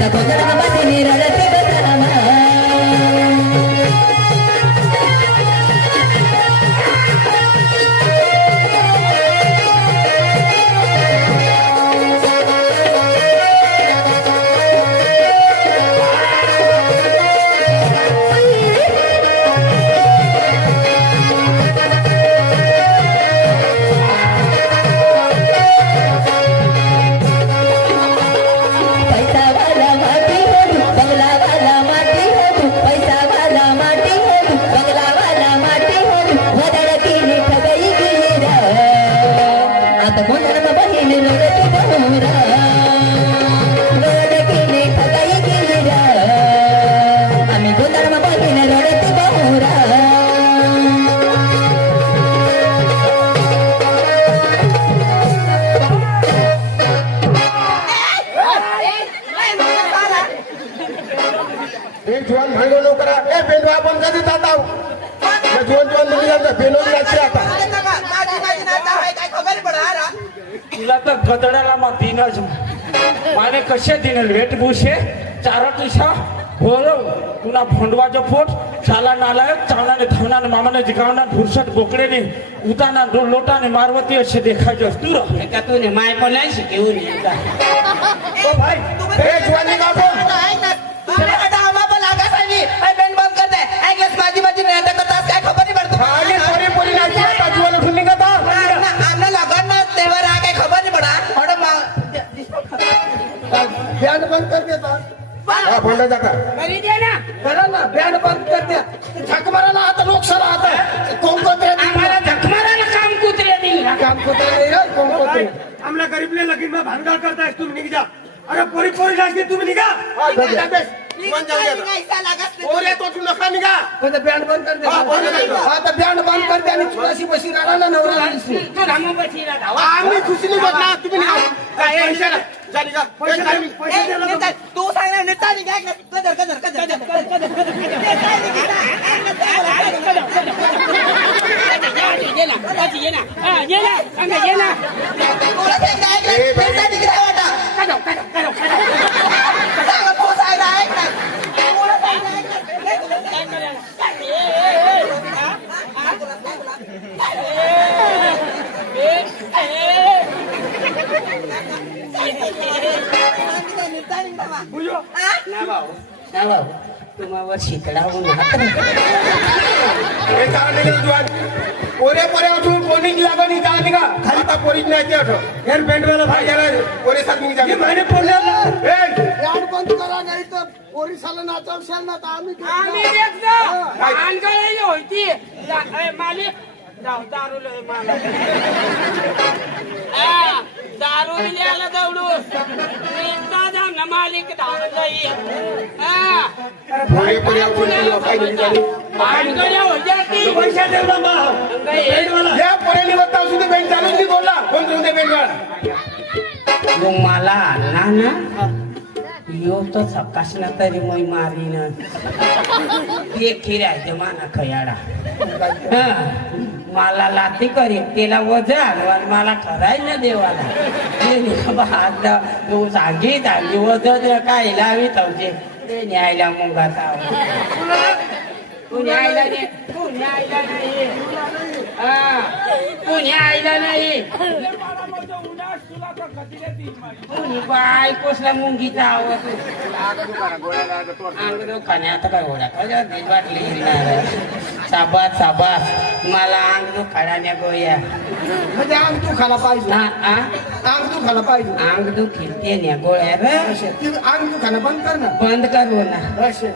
आता गोंधळ बातीने रडते बसरामा तुला तर गदड्याला मग दिनच माने कसे दिन वेटभूषे चार दिशा बोलो पुन्हा फोंडवाचं पोट चाला नालायक चावणाने धावणाने मामाने जिगावणार फुरसट बोकडेने उताना लोटाने मारवती असे देखायचे असतो का तूने माय पण नाही शिकवून ओ भाई ए जवानी का बोल माझी माझी नाटक करतात काय खबर नाही पडतो आगे सॉरी पोरी नाही आता जीवन उठून निघत आमना लगन ना तेव्हा काय खबर नाही पडा और बँड बंद कर देता हा फोंडा जाता करी दे ना करा ना बँड बंद कर द्या झक मारायला आता लोकसभा आता कोणकोत्रे आम्हाला धक मारायला काम कुत्रे दिल काम कोत्रे नाही रे कोणकोत्रे आमला गरीबले लगीन में भानगड करताय तुम्ही निघ जा अरे पोरी पोरी लागली तुम्ही निघा ओरे तो तू नका निघा बँड बंद कर दे आता बँड बंद कर दे आणि चुराशी बशी राहिला नवरा लागली तू रामो बशी राहा आम्ही खुशी निघत ना तुम्ही निघा काय जा निघा पैसे द्यायला तू सांग ना नेता निघा कदर कदर कदर कदर ये ना ये ना सांगा ये ना तुला सांगा नेता निघा वाटा कदो कदो कदो सांगा तो सांगा ऐक ना तुला सांगा तुम्हावर शिकडावून पोरे पोरे उठून कोणी लागणी जा निघा खाली तर पोरीच नाही ते आठव यार बँडवाला भाई भाई पोरे साथ निघा ये मैंने पोरल्याला बँड बंद करा नाही तर पोलिसाला नाचवशाल ना तर आम्ही आम्ही देखतो भानगड होती मालिक दारू लय मला दारू लिहायला दौडू दादा ना मालिक दारू लई पोरे पोरे उठून भानगड होती पैसा देवला मा बँडवाला या पोरे निवडता सुद्धा बँक चालून नाही बोलला कोण तुमचे बँकवाला मग मला आणला ना यो तो सकाश ना तरी मग मारीन एक खिरायचं माना खयाडा मला लाती करीन तिला वजा आणि मला करायला देवाला तू सांगी सांगी वज काय लावी तुझे ते न्यायला मुंगाचा तू न्यायला नाही तू न्यायला नाही तू न्यायला नाही बाय कसला मुंगीचा आवाज दुकाने आता काय ओढा वाटली साबास साबास मला अंग दुखाड्याने गोया म्हणजे अंग दुखायला पाहिजे अंग दुखायला पाहिजे अंग दुखील ते न्या गोळ्या रे अंग दुखायला बंद कर ना बंद करू ना असे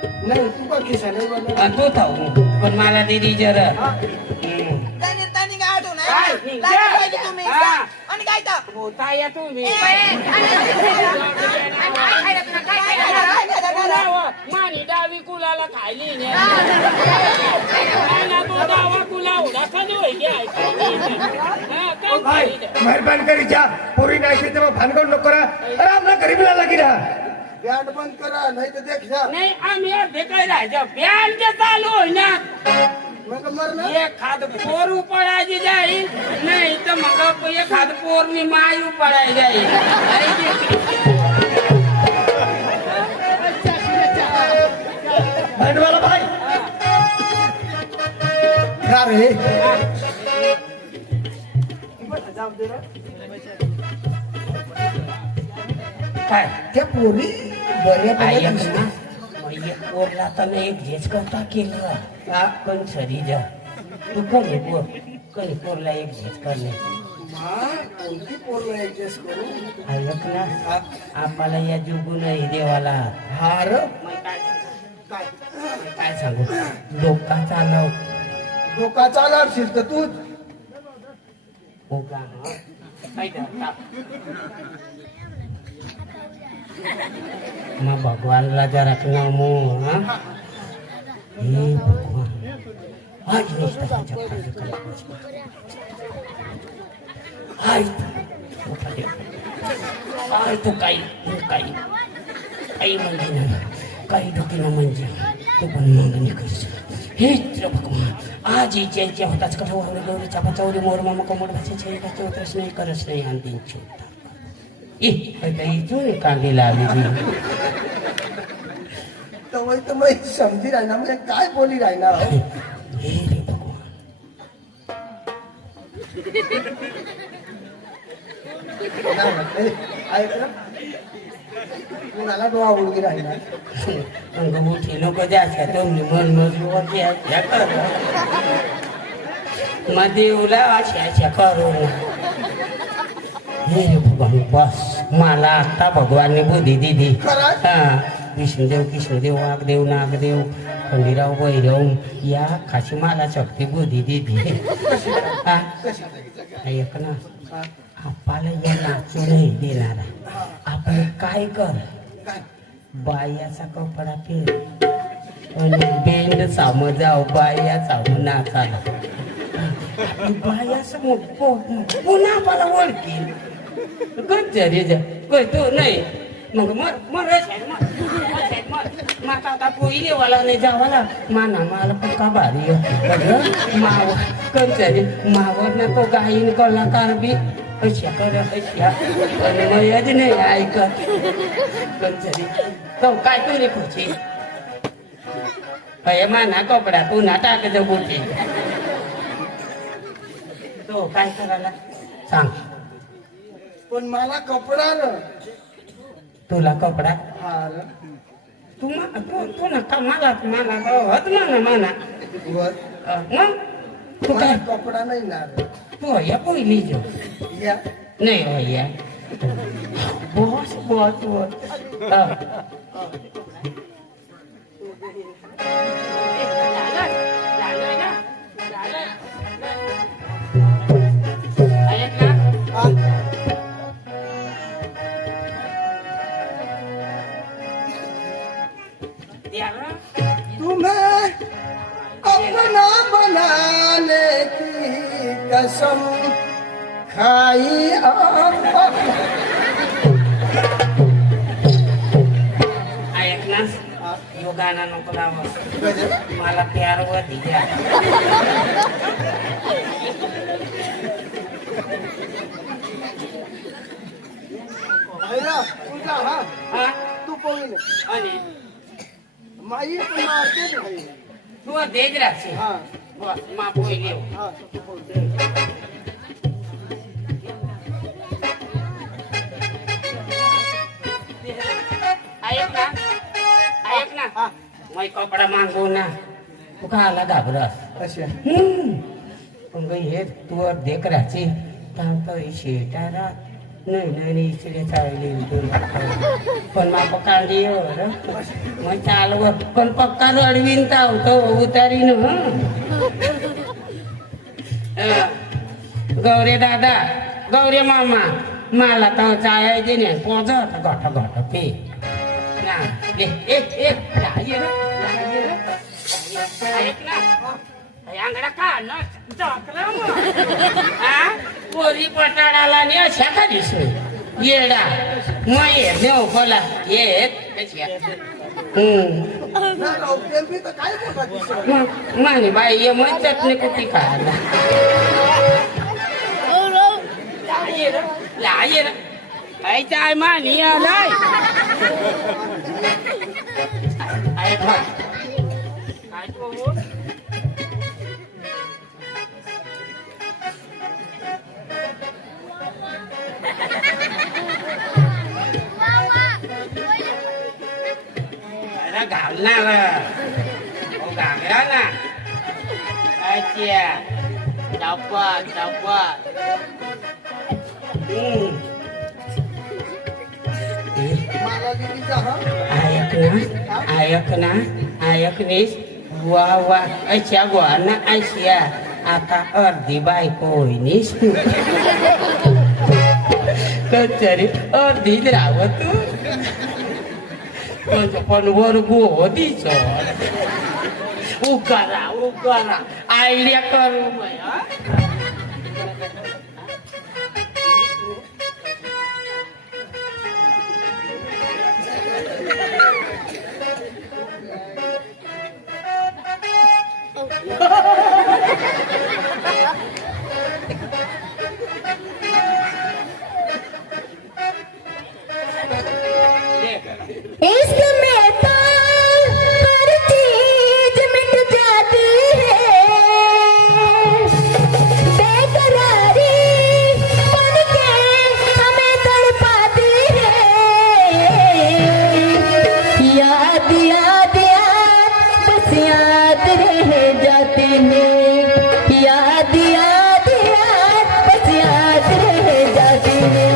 नाही तू बघ किसा नाही तू थाऊ पण मला दिदी जर होता या तुम्ही मानी डावी कुलाला खायली डावा कुला उडा खाली मेहरबान करी जा पोरी नाही तेव्हा भानगड नको करा अरे आपला गरीबला लागी ना बँड बंद करा नाही तर देख जा नाही आम्ही भेटाय राहायचं बँड चालू होई ना मग मर ना एखाद पोर उपळायची जाईल नाही तर मग एखाद पोरनी माय उपळाय जाईल रे काय त्या पोरी बऱ्या आई बऱ्या ना दिसतात. पोरला तर एक झेच करता केलं हा? पण सरी जा तू कधी पोरला एक झेच करणे मा, कोणती पोरं adjust करू? ऐक ना हा? आपल्याला या जुगून हे देवाला हा र? काय सांगू डोका चालव डोका चालवशील तर तूच उगा मग भगवानला जरा नमो हा हे भगवान आज नुसतं त्याच्या खाली खाली आय तू काही म्हणजे नाही काही डोकीनं म्हणजे तू पण मागणी करशील हेच भगवान आज इच्छा होताच कथा वावरे गौरीचा बचावरी मोर मामा कोमड भाषेचे एकाचे उतरस नाही करस नाही आणि त्यांची इथून कांदी लावली तर मग समजी राहणार म्हणजे काय बोली राहणार हो? हे रे भगवान नाही म्हटलं. ऐक ना कुणाला डोळा उडगी राहणार अंगमुठी नको द्यायच्या तुम्ही मन मजबूत द्यायच्या कर मग देवला अशा करू हे रे भगवान बस मला आता भगवानने बुद्धी दिली खरंच? हा विष्णुदेव कृष्णदेव वाघदेव नागदेव खंडीराव वैरव या खाशी मला शक्ती बुद्धी दिली हा ऐक ना आपल्याला या नाचू नाही देणार आपण काय कर बायाचा कपडा फेर आणि बेंड सामो जाऊ बाया सामो नाचाला बाया समोर पुन्हा आपल्याला ओळखी कधी तो नाही मग माका आता पोई वाला नाही जावाला माना मला पक्का भारी माव कधी मावर नको गाईन कलाकार बी अशा कर अशा मयच नाही ऐकत कधी तो काय तू रे खुशी अय माना कपडा पुन्हा टाक बुटी तो काय करायला सांग पण मला कपडा र तुला कपडा हा र तू नका मला होत म्हणा वर मग तू मला काय कपडा नाही ना रे. तू या पहिली जो या नाही भैया बॉस तुम्हें अपना बनाने की कसम खाई ऐक ना यो गाणं नको लावा मला प्यारवर द्या तुझा हा हा तू पोळी आणि माई पण मारते ना आई. तू देख राहशी हा बस मा पोइली हा तू पोळी ऐक ना मै कपडा मागू ना तू खायला घाबरस अशा पण हे तू देख राहची तर शेटारा नाही इकडे चालली पण मा पकांडी मग चालव पण पक्का रडवीन तो उतारीन गौरे दादा गौरे मामा मला तर चाय दे ने पोजत घट पे ना अंगडा का पोरी पटाडाला ने अशा का दिसू येडा मग ये नेऊ बोला येत काय बोलला मानी बाई ये मग चटणी कुठे खायला लाये काय चाय मानी आलाय Nó gạo na là con gạo đó nè ai chia chọc qua ayah kena gua Aisyah gua anak Aisyah apa di baik ini kau cari di terawat tuh kau cepat gua di sana ugara ayah ke rumah ya इश्क में तो हर चीज मिट जाती है बेकरारी बन के हमें तड़पाती है याद याद याद बस याद रह जाती है याद याद याद बस याद रह जाती है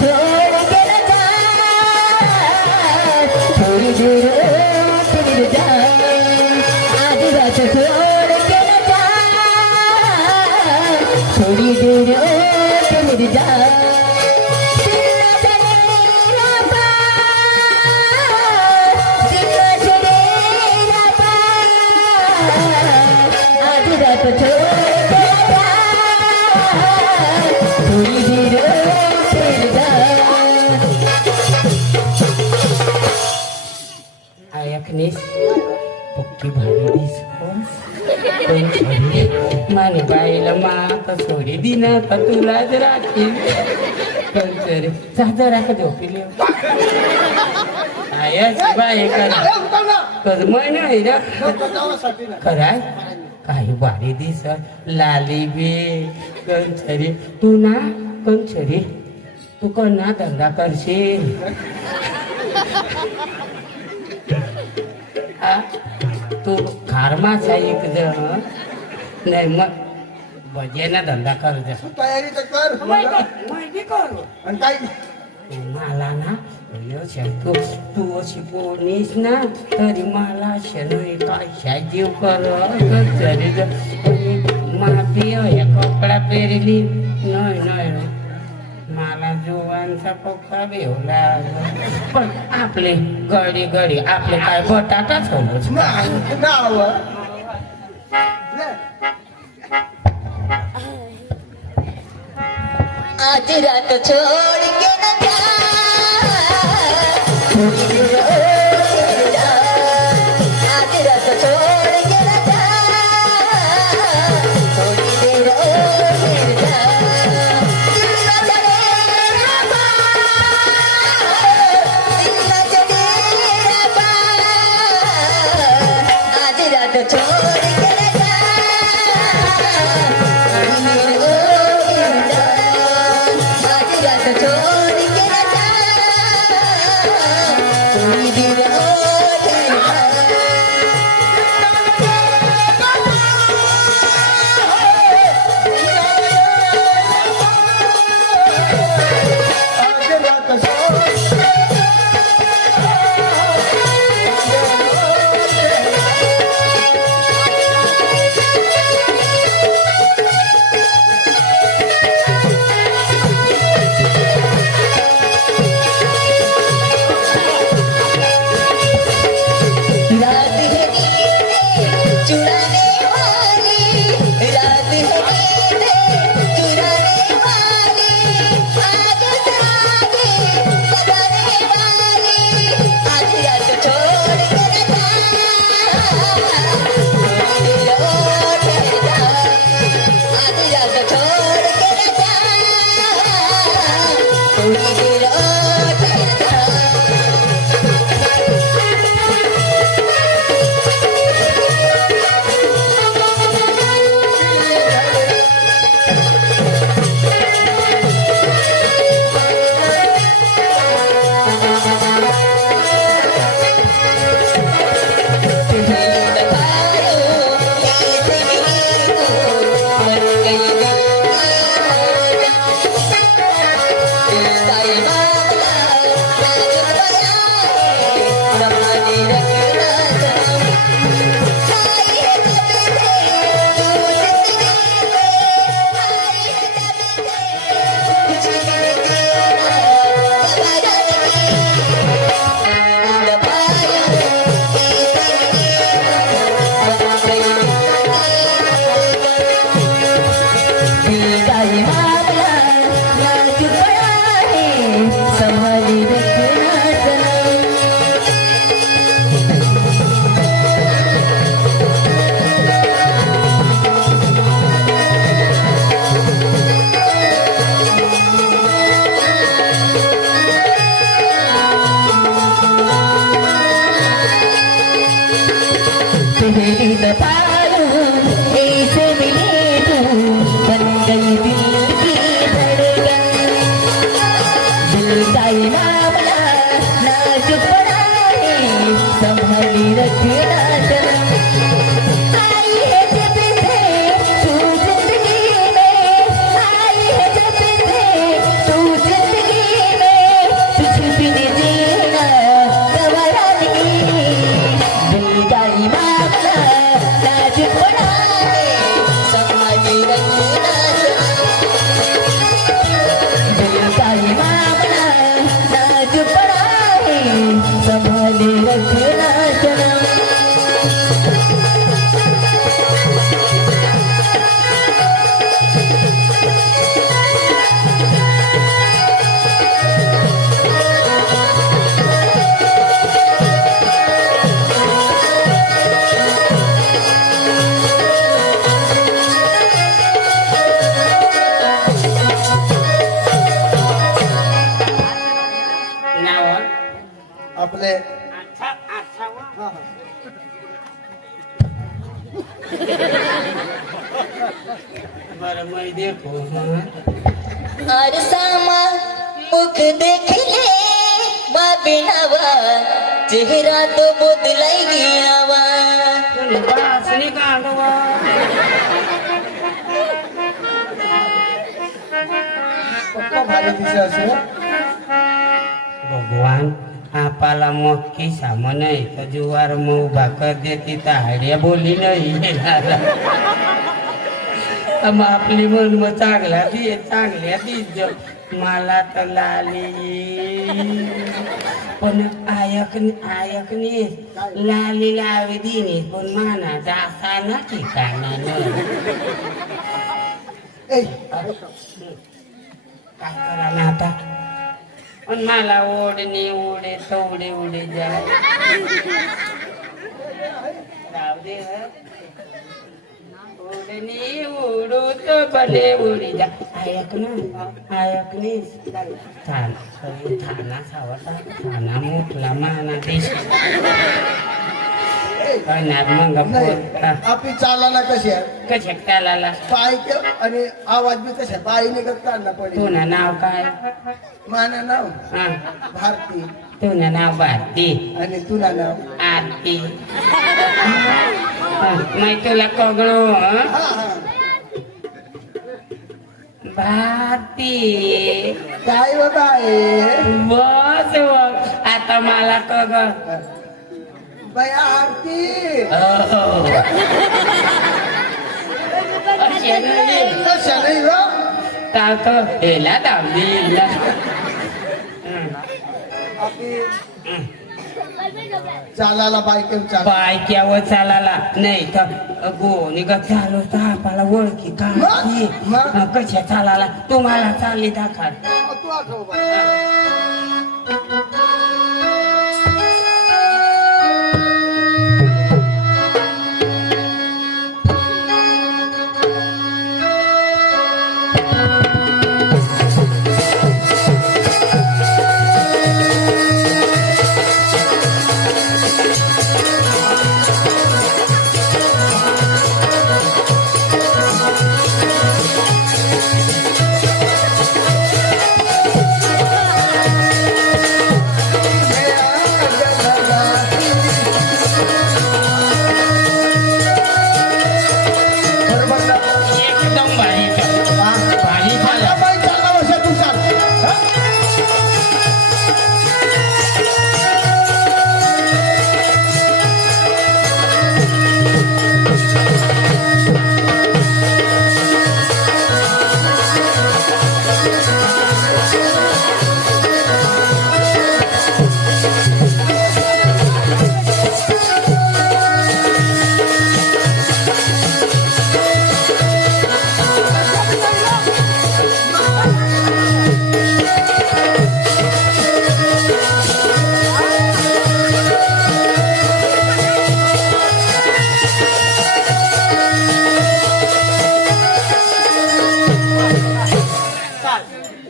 छोड़ के न जा थोड़ी देर फिर जा आज रात छोड़ के न जा थोड़ी देर फिर जा तो छोड़ के जा थोड़ी देर फिर जा ऐकणीस पक्की भारी दिसतोस पण सोडी माने बाईला माता सोडी दिना तर तुलाच राखील पण सर साजरा का झोपिले आयच बाई करा कर महिना आहे रे खराय काही भारी दिसत लाली बी कंचरी तू ना कंचरी तू कोणा धंदा करशील आ? तू खारमाचा एक जण नाही मग भजेना धंदा कर जा तयारी तर कर माहिती करू आणि काय मला ना तू अशी पोळणीस ना तरी मला शनई काशा जीव कर तरी माती हे कपडा पेरली नाही नाही मला जुवांचा पक्का बेवला पण आपले गडी गडी आपले काय बटाटाच होलोच नाव आज रात छोड़ के न जा थोड़ी देर फिर जा आज रात छोड़ के न जा थोड़ी देर फिर जा दिल न चले रे दिल न चले रे आज रात छोड़ के न जा थोड़ी देर फिर जा आज रात छोड़ पडाए समाधी रचना काही मामला नाच पडाए समाधी रचना आपले बरं मैं देखो आरसामा मुख देख ले बाबिनावा चेहरा तो बदलाई गयावा बासनी काढवा पक्का भारी दिसे असे भगवान आपाला मोठी सामान आहे तर जुवार मऊ भाकर देती तर हाड्या बोली नाही मग आपली मन मग चांगल्या ती मला तर लाली पण आयकने लाली लावी दिने पण माना जाता ना ठिकाणा ए काय करा ना आता पण मला ओढणे उडे तवडे उडे जाय राव दे हं. ओढणे उडू तो बने उडी जा ऐकणे थाना सावता थाना मोठला माना देश मग आपली चालायला कशी आहे कशा त्याला पाय आणि आवाज बी कशा पायी निघत काढला पडेल तुला नाव काय माना नाव हा भारती तुला नाव भारती आणि तुला नाव आरती मैं तुला कगळो हा हा भारती काय व काय बस आता मला कगळ बया आरती कशा नाही ग टाक हेला दाबली आपली चालायला बायकेव चाल बायक्यावर चालायला नाही तर गोनी ग चालू तापाला ओळखी मग? कशा चालायला तुम्हाला चालली दाखल तू आठव बाय एकदम भारी भारी झाला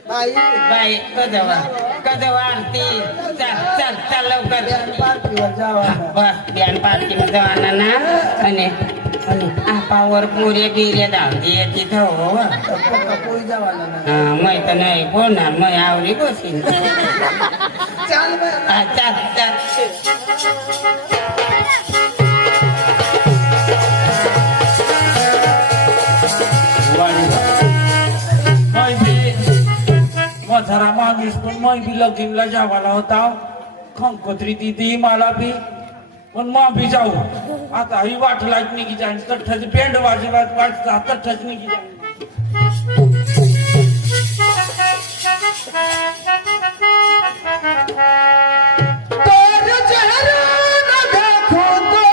बाई बाई कदवा आरती चल लवकर पार्टीवर जावा बस बियाण पार्टी मध्ये जाणार ना आणि आपावर पुरे बिरे धावती तिथं हो पोळी जावा ना मै तर नाही बोलणार मै आवडी बसीन चाल बाय हा, चल मथारा माणूस पण मै बी लगीनला जावाला होता खंकोत्री दिदी मला बी पण मग भी जाऊ आता ही वाट लागली की जाईन कठ्ठाची पेंड वाजता कठ्ठाच निघी जाईन तेरे चेहरा न देखूं तो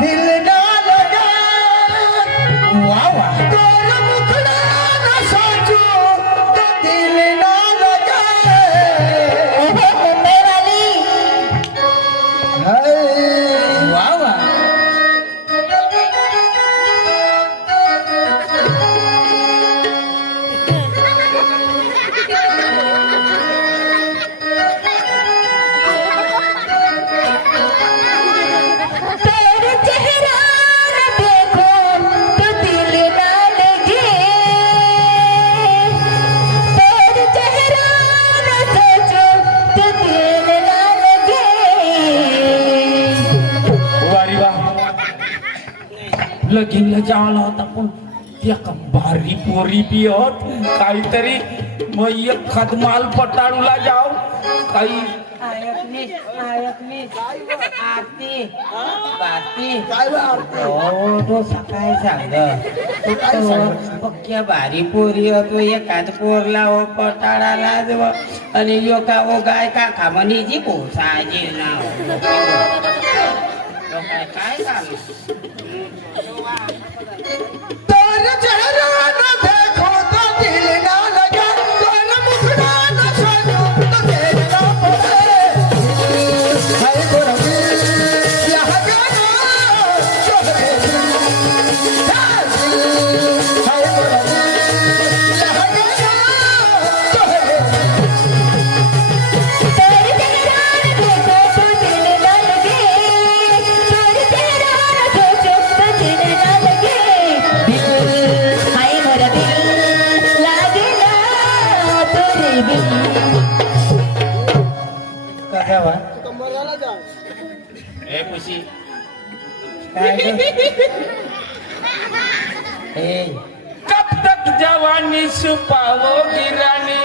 दिल ना लगे वाह वाह तेरा मुखड़ा न सोचूं तो दिल ना लगे मुंबई वाली हाय वाह वाह तेरे चेहरा न देखो तो दिल ना लगे तेरे चेहरा न सोचो तो दिल ना लगे वारी वा लगीनला जावला होता पण त्या का भारी पोरी पियत काहीतरी मग एक खत माल पटाळूला जाव काही आरती काय बा हो तो सकाळी सांगलं पक्क्या भारी पोरी होतो एखाद पोरला हो पटाळाला जव आणि योका ओ गाय का खामनी जी पोसाजी ना काय काम तेरे चेहरा न देखो तो दिल ना लगे तेरा मुखड़ा न सोचूं तो दिल ना लगे हाय गोरा दिल यहाँ गाना जो है हाय गोरा दिल यहाँ गाना जो है तेरे चेहरा न देखो तो दिल ना लगे तेरे चेहरा न सोचो तो दिल ना लगे दिल हाय मेरा दिल लागे ना तेरे बिन कसा कमराला जा ए खुशी काय ए कब तक जवानी छुपाओगी रानी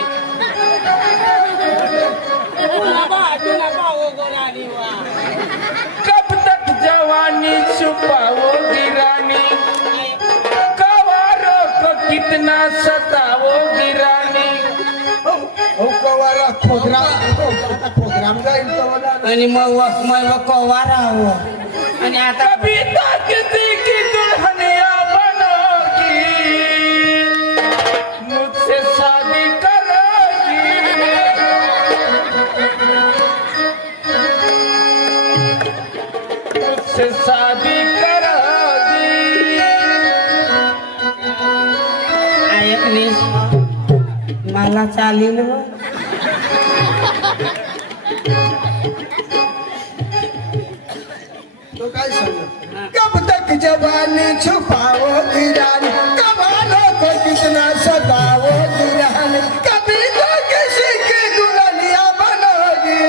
कब तक जवानी छुपाओगी रानी कवारों को कितना सताओगी रानी हो कवारा प्रोग्राम जाईल कवारा आणि मग कवा राहावं आणि आता कभी तो किसी की दुल्हनिया बनोगी मुझसे शादी करोगी मुझसे शादी करोगी ऐकली मला चालेल व. तो काय सांग कब तक जवानी छुपाओगी रानी कवालों को कितना सताओगी रानी कभी तो किसी की दुल्हनिया बनोगी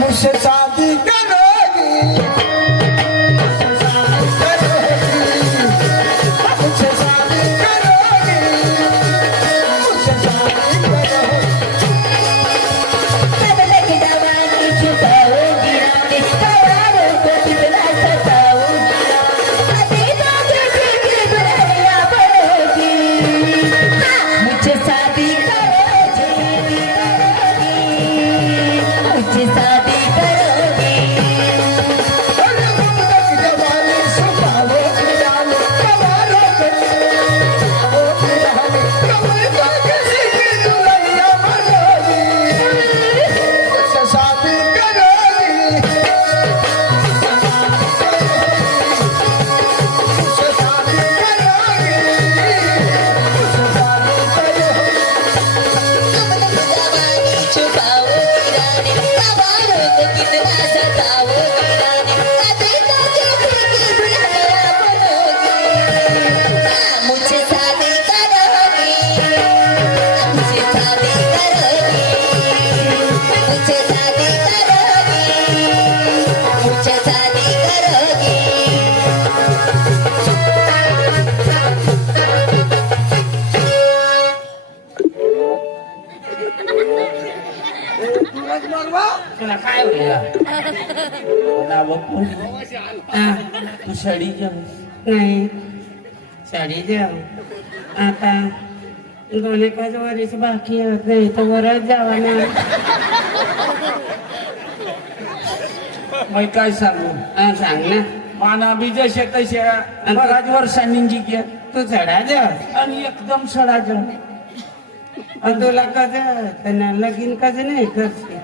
मुझसे शादी करोगी मुझसे शादी करोगी मुझसे शादी करोगी मुझसे शादी करोगी कब तक जवानी छुपाओगी रानी कवारों को कितना सताओगी अभी तो किसी द्यावं पोरी तू साडी जेव नाही साडी द्याव आता 2-1 वर्ष बाकी होत नाही तर वरच जावा ना मग काय सांगू सांग ना माना बी जशा तशा बराच वर्षांनी जी तू चढा जाव आणि एकदम सडाच तुला कसं त्यांना लगीन कसं नाही करते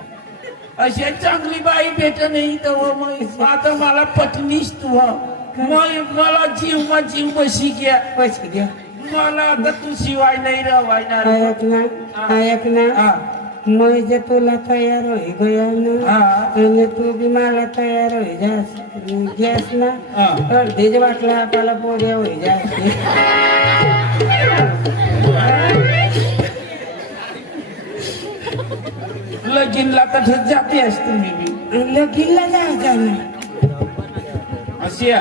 अशी चांगली बाई भेट नाही तर मग आता मला पत्नीच तू मग मला जीव बशी घ्या पैसे द्या मला आता तू शिवाय नाही रवायणार ऐक ना हा मग जे तुला तयार होई गया ना हा. आणि तू बी मला तयार होई जास ना हा. अर्धीच वाटलं आपल्याला पोऱ्या होई जास लगीनला तर जाते असते मी बी लगीनला जायचं ना अशी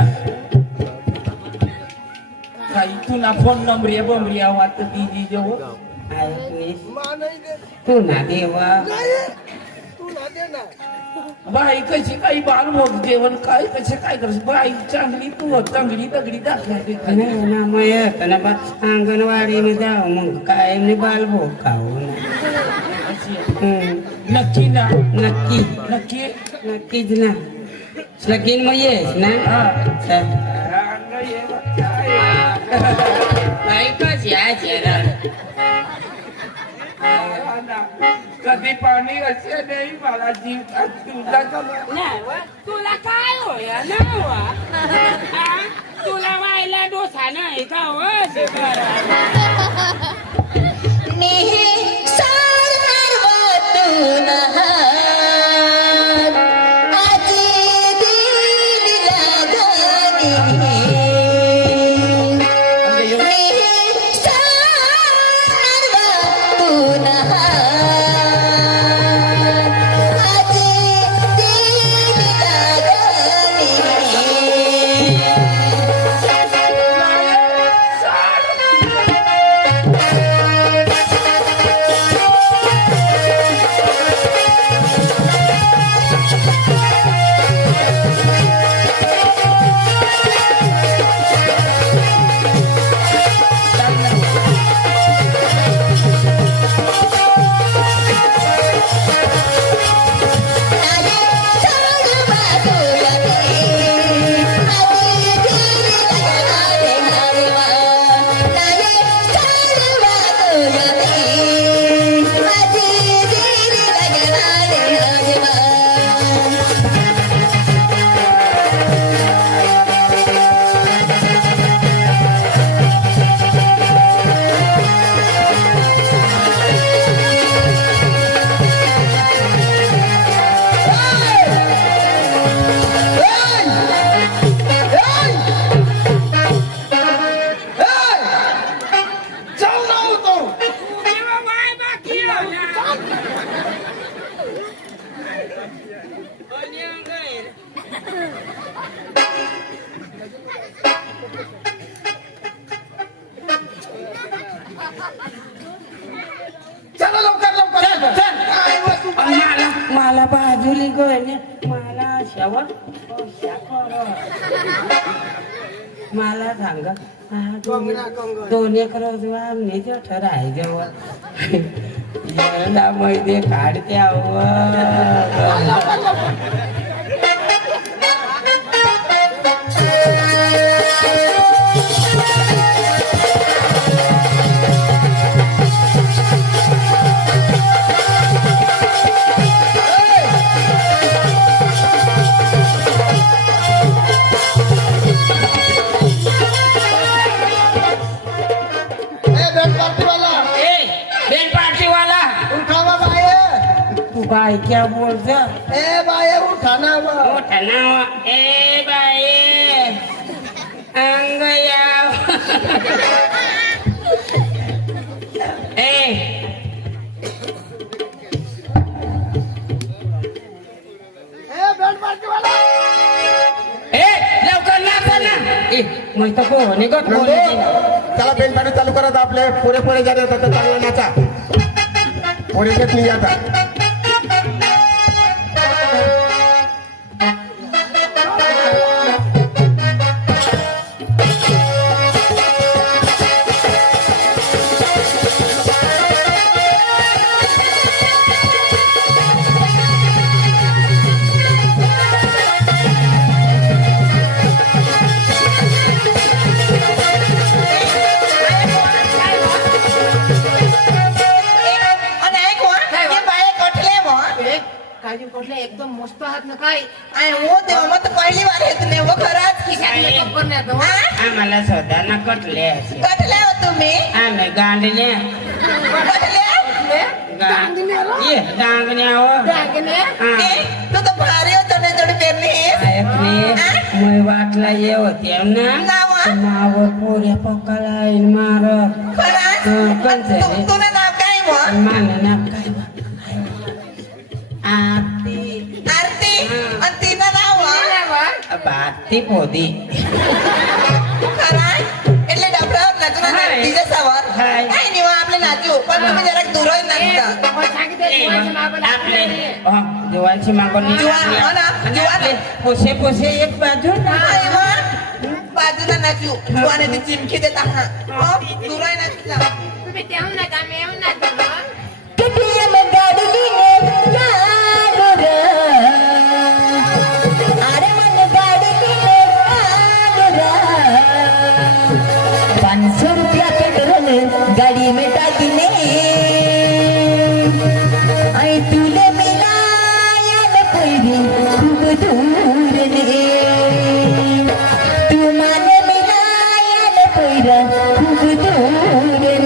काही तुला फोन नंबर बमरिया वाटत दीदी जवळ तू ना देवा तू ना दे ना बाई कशी काही बालमोग जेवण काय कसे काय करस बाई चांगली तू चांगली दगडी दाखवायची नाही ना मग येत ना बा अंगणवाडीने जाऊ मग काय नाही बाल भोग खाऊ ना नक्की ना नक्की नक्की नक्कीच ना लगीन मग येस ना चल. बाई कशी आहे कधी पाणी असे नाही मला जीव तुला तुला काय होया ना तुला व्हायला डोसा नाही का चला लवकर लवकर मला बाजूली गळणे मला शेवट मला सांगा 2-1 रोज आम्ही ठराय जेव्हा मध्ये काढते बाई क्या बोलत ए बाय उठा ना मोठा नाव ए बाई अंग याव लवकर नाचा ना मग तर पोहणे निघत त्याला बेल पाणी चालू करत आपले पुरे जात होतात चांगला नाचा पुरे घेत नाही आता आय हो तेव्हा मग पहिली वार येत नाही हो खरंच आम्हाला स्वतःना कटले असे कटले हो तुम्ही आम्ही गांडले कटले डांगण्या हो तू तर भारी होतो नाही थोडी पेरली मै वाटला ये होते नाव पोऱ्या पक्काला मार तुला नाव काय मग मानना काय आरती आरती आणि तिनं नाव बाती पोदी खरा એટલે ડબરાવ નાચના ડીજે સવાર કઈ નહીં આપણે નાચ્યું પણ તમે જરાક દૂર જ નાચતા आपले देवाची मागणी जुवान, हो ना, जुवान. पोसे पोसे एक बाजू बाजूला नाच्યું जुवाને ती चिमकी देता हा દૂર જ નાચતા KTM गाडीने यालो ग अरे मन गाडीने यालो ग 500 रुपया पेट्रोल गाड़ी में डालने आई तुले मिलाया न कोई खूब दूर ने तू माने मिलाया न कोई खूब दूर ने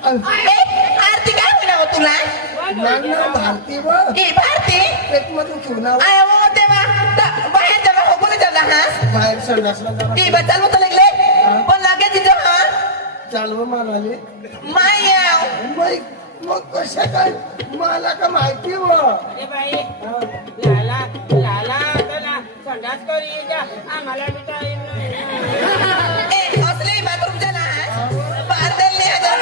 आरती काय होईना हो तुला नाव भारती व ए भारती पेटमधून घेऊन आव. आय हो तेव्हा बाहेर जरा हो बोल जरा हा बाहेर संडासला जरा ए बचाल मत लागले पण लागे तिथं हा चालव म्हणाले माय मग कशा काय मला का माहिती व अरे बाई लाला लाला तुला संडास करी जा आम्हाला बिचारी ए असले बाथरूमच्या ना बादल ने हजार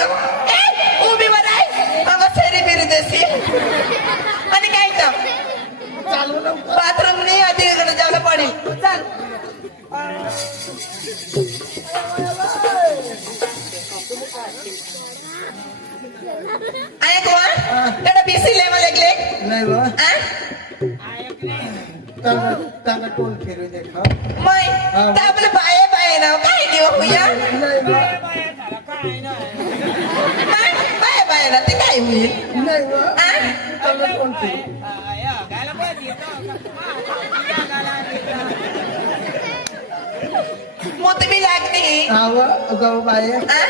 ए उभी वराय मग फेरी फेरी देसी आणि काय तर चालव लवकर बाथरूम ने आधी कडे जायला पडेल चल आय कोण तेवढा बीसी लेवल एकले नाही व आ त्यांना टोल फिरू दे खा मै आपलं बाये बाये नाव काय देव होया नाही व बाये बाये ना ते काय होईल नाही व आ त्यांना टोल फिरू मोतबी लागते हाव गव बाये आ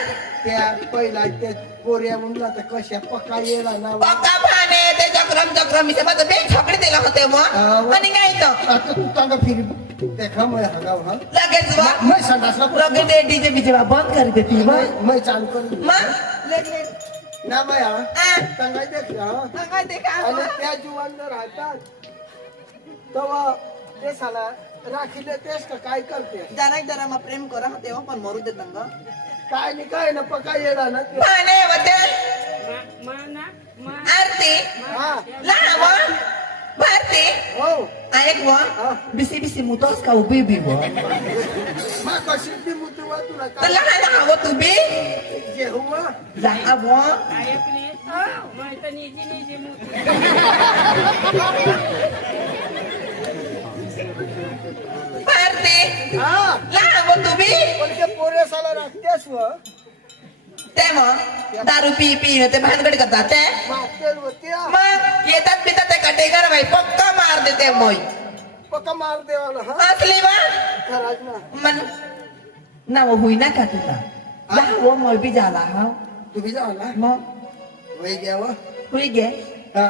त्या पहिला त्या पोऱ्या म्हणला तर कशा पक्का येला ना व. पक्का पाने ते चक्रम मी माझं बे छकडी दिला होते मग आणि काय तर आता तू त्यांना फिरी देखा मैं हगाव हा लगेच वा मैं संडासला लगेच ते डीजे बीजे बंद कर देती मैं चालू कर मग लगले ना मैं हा आ त्यांना देख हा काय ते काय आणि त्या जुवान राहतात तेव्हा ते साला राखीले तेच का काय करते जरा मग प्रेम करा तेव्हा पण मरू देत नंग काय नाही काय ना पक्का येणार ना ते. पाने होते माना आरती हा लहान वा भारती हो ऐक वा बिसी बिसी मुतोस का उभी उभी वा मग कशी ती मुतुवा तुला तर काय लहान हवं तू बी जे हुआ लहान वा भारती लांब तुम्ही पण ते पोरेसाला राखतेस व ते मग दारू पी पी ते भानगड करतात ते मागतेल होती मग येतात पितात ते कटेकर बाई पक्का मार देते मोय पक्का मार देवाला हा असली वा खराच ना मन नाव होईना का तुला लाव मोय बी झाला हा तुम्ही जावला मग वय घ्यावा हुई गे हा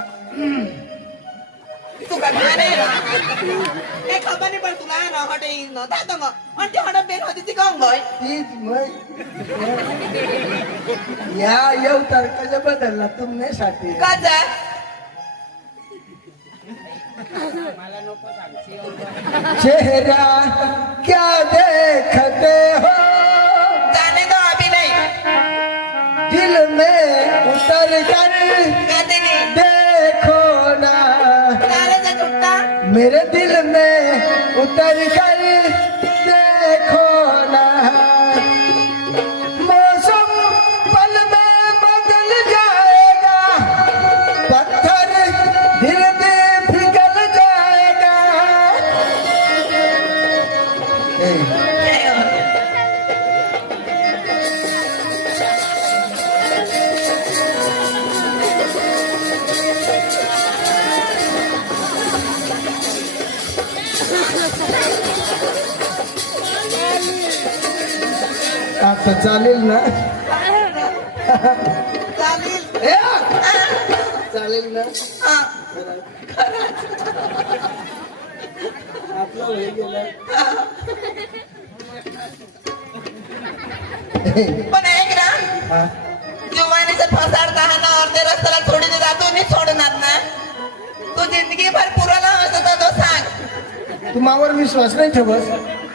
तू का घाणे ए खबर नाही पण तुला ना हटे न दादा मग म्हणजे हटे बेन होती ती काऊन गय तीच मग या येऊ तर्काच्या बदलला तुमने साठी का जा चेहरा क्या देखते हो जाने दो अभी नहीं दिल में उतर कर कहते नहीं देखो ना तारे से छुट्टा मेरे दिल में उतर कर देखो ना मौसम पल में बदल जाएगा पत्थर धीरे धीरे पिघल जाएगा आता चालेल ना चालेल ए, चालेल ना हा आपला वय गेला पण ऐक ना हा जुवानीचा फसाडता हा ना अर्ध्या रस्त्याला सोडीने जातो नाही सोडणार ना तू जिंदगी भर पुराला असता तो सांग तू मावर विश्वास नाही ठेवस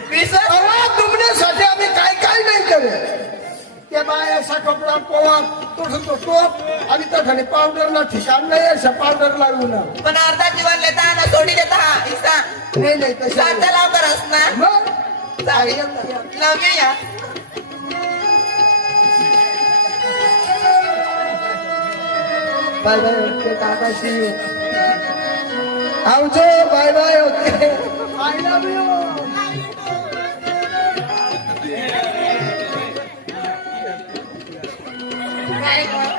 विश्वास अहो तुमच्यासाठी आम्ही काय काय नाही करे त्या बाय असा कपडा पोवा तो टोप आणि त्या पावडरला ठिकाण नाही अशा पावडर लागू ना पण अर्धा जीवन लेता ना सोडी देता हा इसा नाही नाही तसं साचा लाव करस ना मग लव यू या बाय बाय होते दादाशी आवजो बाय बाय होते आय लव्ह यू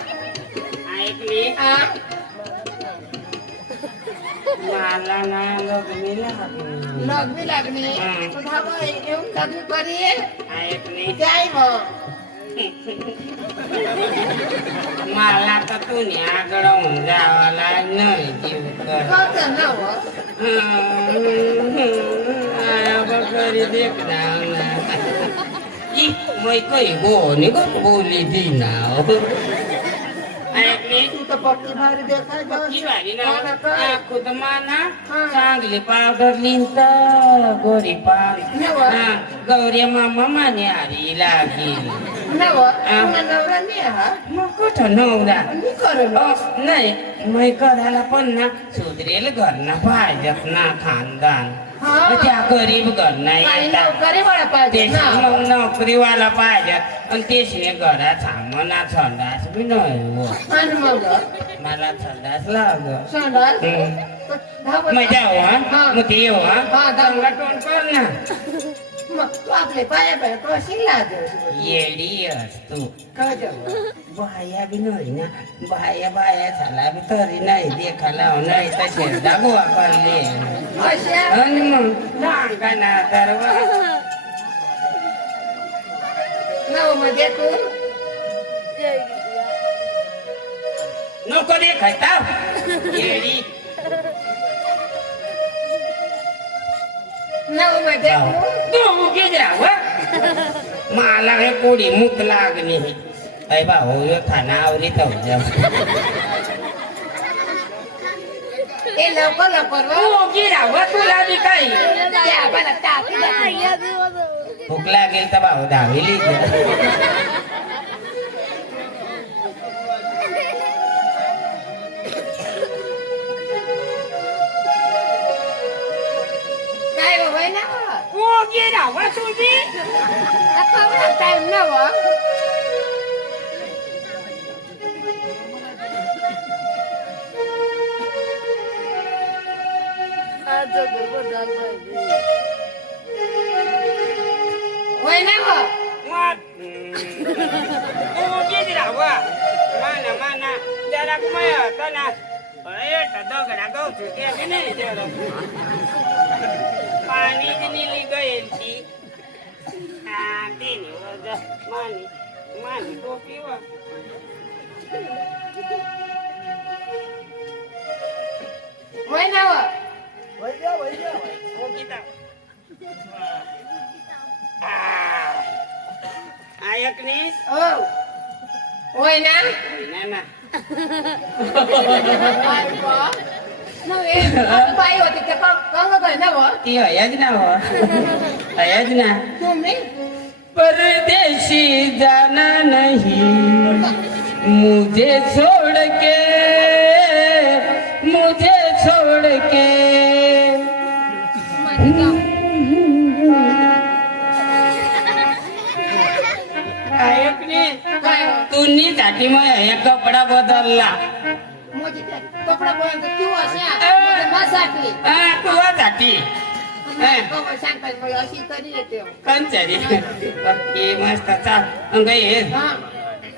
ऐकली मला ना लग्नी लागली लग्नी लागणी हं. धाबा येऊन लग्न करी ऐकली जाय मग मला तर तुम्ही आगळवून जावाला नाही जीव कर कळतं ना हो. घरी देखणार ना मै काही बोनी ग बोली दी ना ऐकली तू तर पक्की भारी देखाय खुद माना चांगली पावडर लिंत गोरी पाव गौरी मामा माने आरी लागेल नव नवरा नाही हा मग कुठं नवरा मी करेल नाही मै करायला पण ना सुधरेल घरना पाहिजेत ना खानदान हा. त्या गरीब घरना काही येतात नोकरी वाला पाहिजे तेच ना मग नोकरीवाला पाहिजे आणि तेचने घरात सामना संडास बी नाही हो. आणि मग मला संडास लाग संडास धाबा मजा हो हा हा. मग ते येऊ हा हा, जाऊ. चांगला टोन कर ना मग तू आपले पाया पाया कशी लागेल येडी असतो कळतं बाया बी नाही ना बाया बाया झाला बी तरी नाही देखाला नाही तसे दागवा करले अशा आणि मग सांगा ना तर नव मध्ये तू नको देखायता येडी नव मध्ये तू तू गेला मला हे कोडी मुक लागली अय भाऊ खाना आवरी ए लवकर लवकर वा. तू गेला तुला बी काही त्या आम्हाला टाकी द्या. भूक लागेल तर भाऊ दहावीली काय हो, होय ना तू गेला तुझी आता टाइम ना वा होय ना हो? मग उगीच राहावा माना माना त्याला कुमाय होता ना दगडा गवतो ते नाही तेवढं पाणी दिली गळेल ती मानी मानी टोपी वा होय ना हो? ऐकनीस हो. होय ना? ना बाई होती ते कंग काय ना हो? ती हयाच ना हो हयाच ना तुम्ही परदेशी जाना नहीं मुझे छोड़ के काय तुम्ही साठी मग हे कपडा बदलला मोदी कपडा पर्यंत तू अशी माझ्यासाठी तुझ्यासाठी सांगतात अशी कधी येते कंचरी बाकी मस्त चाल ये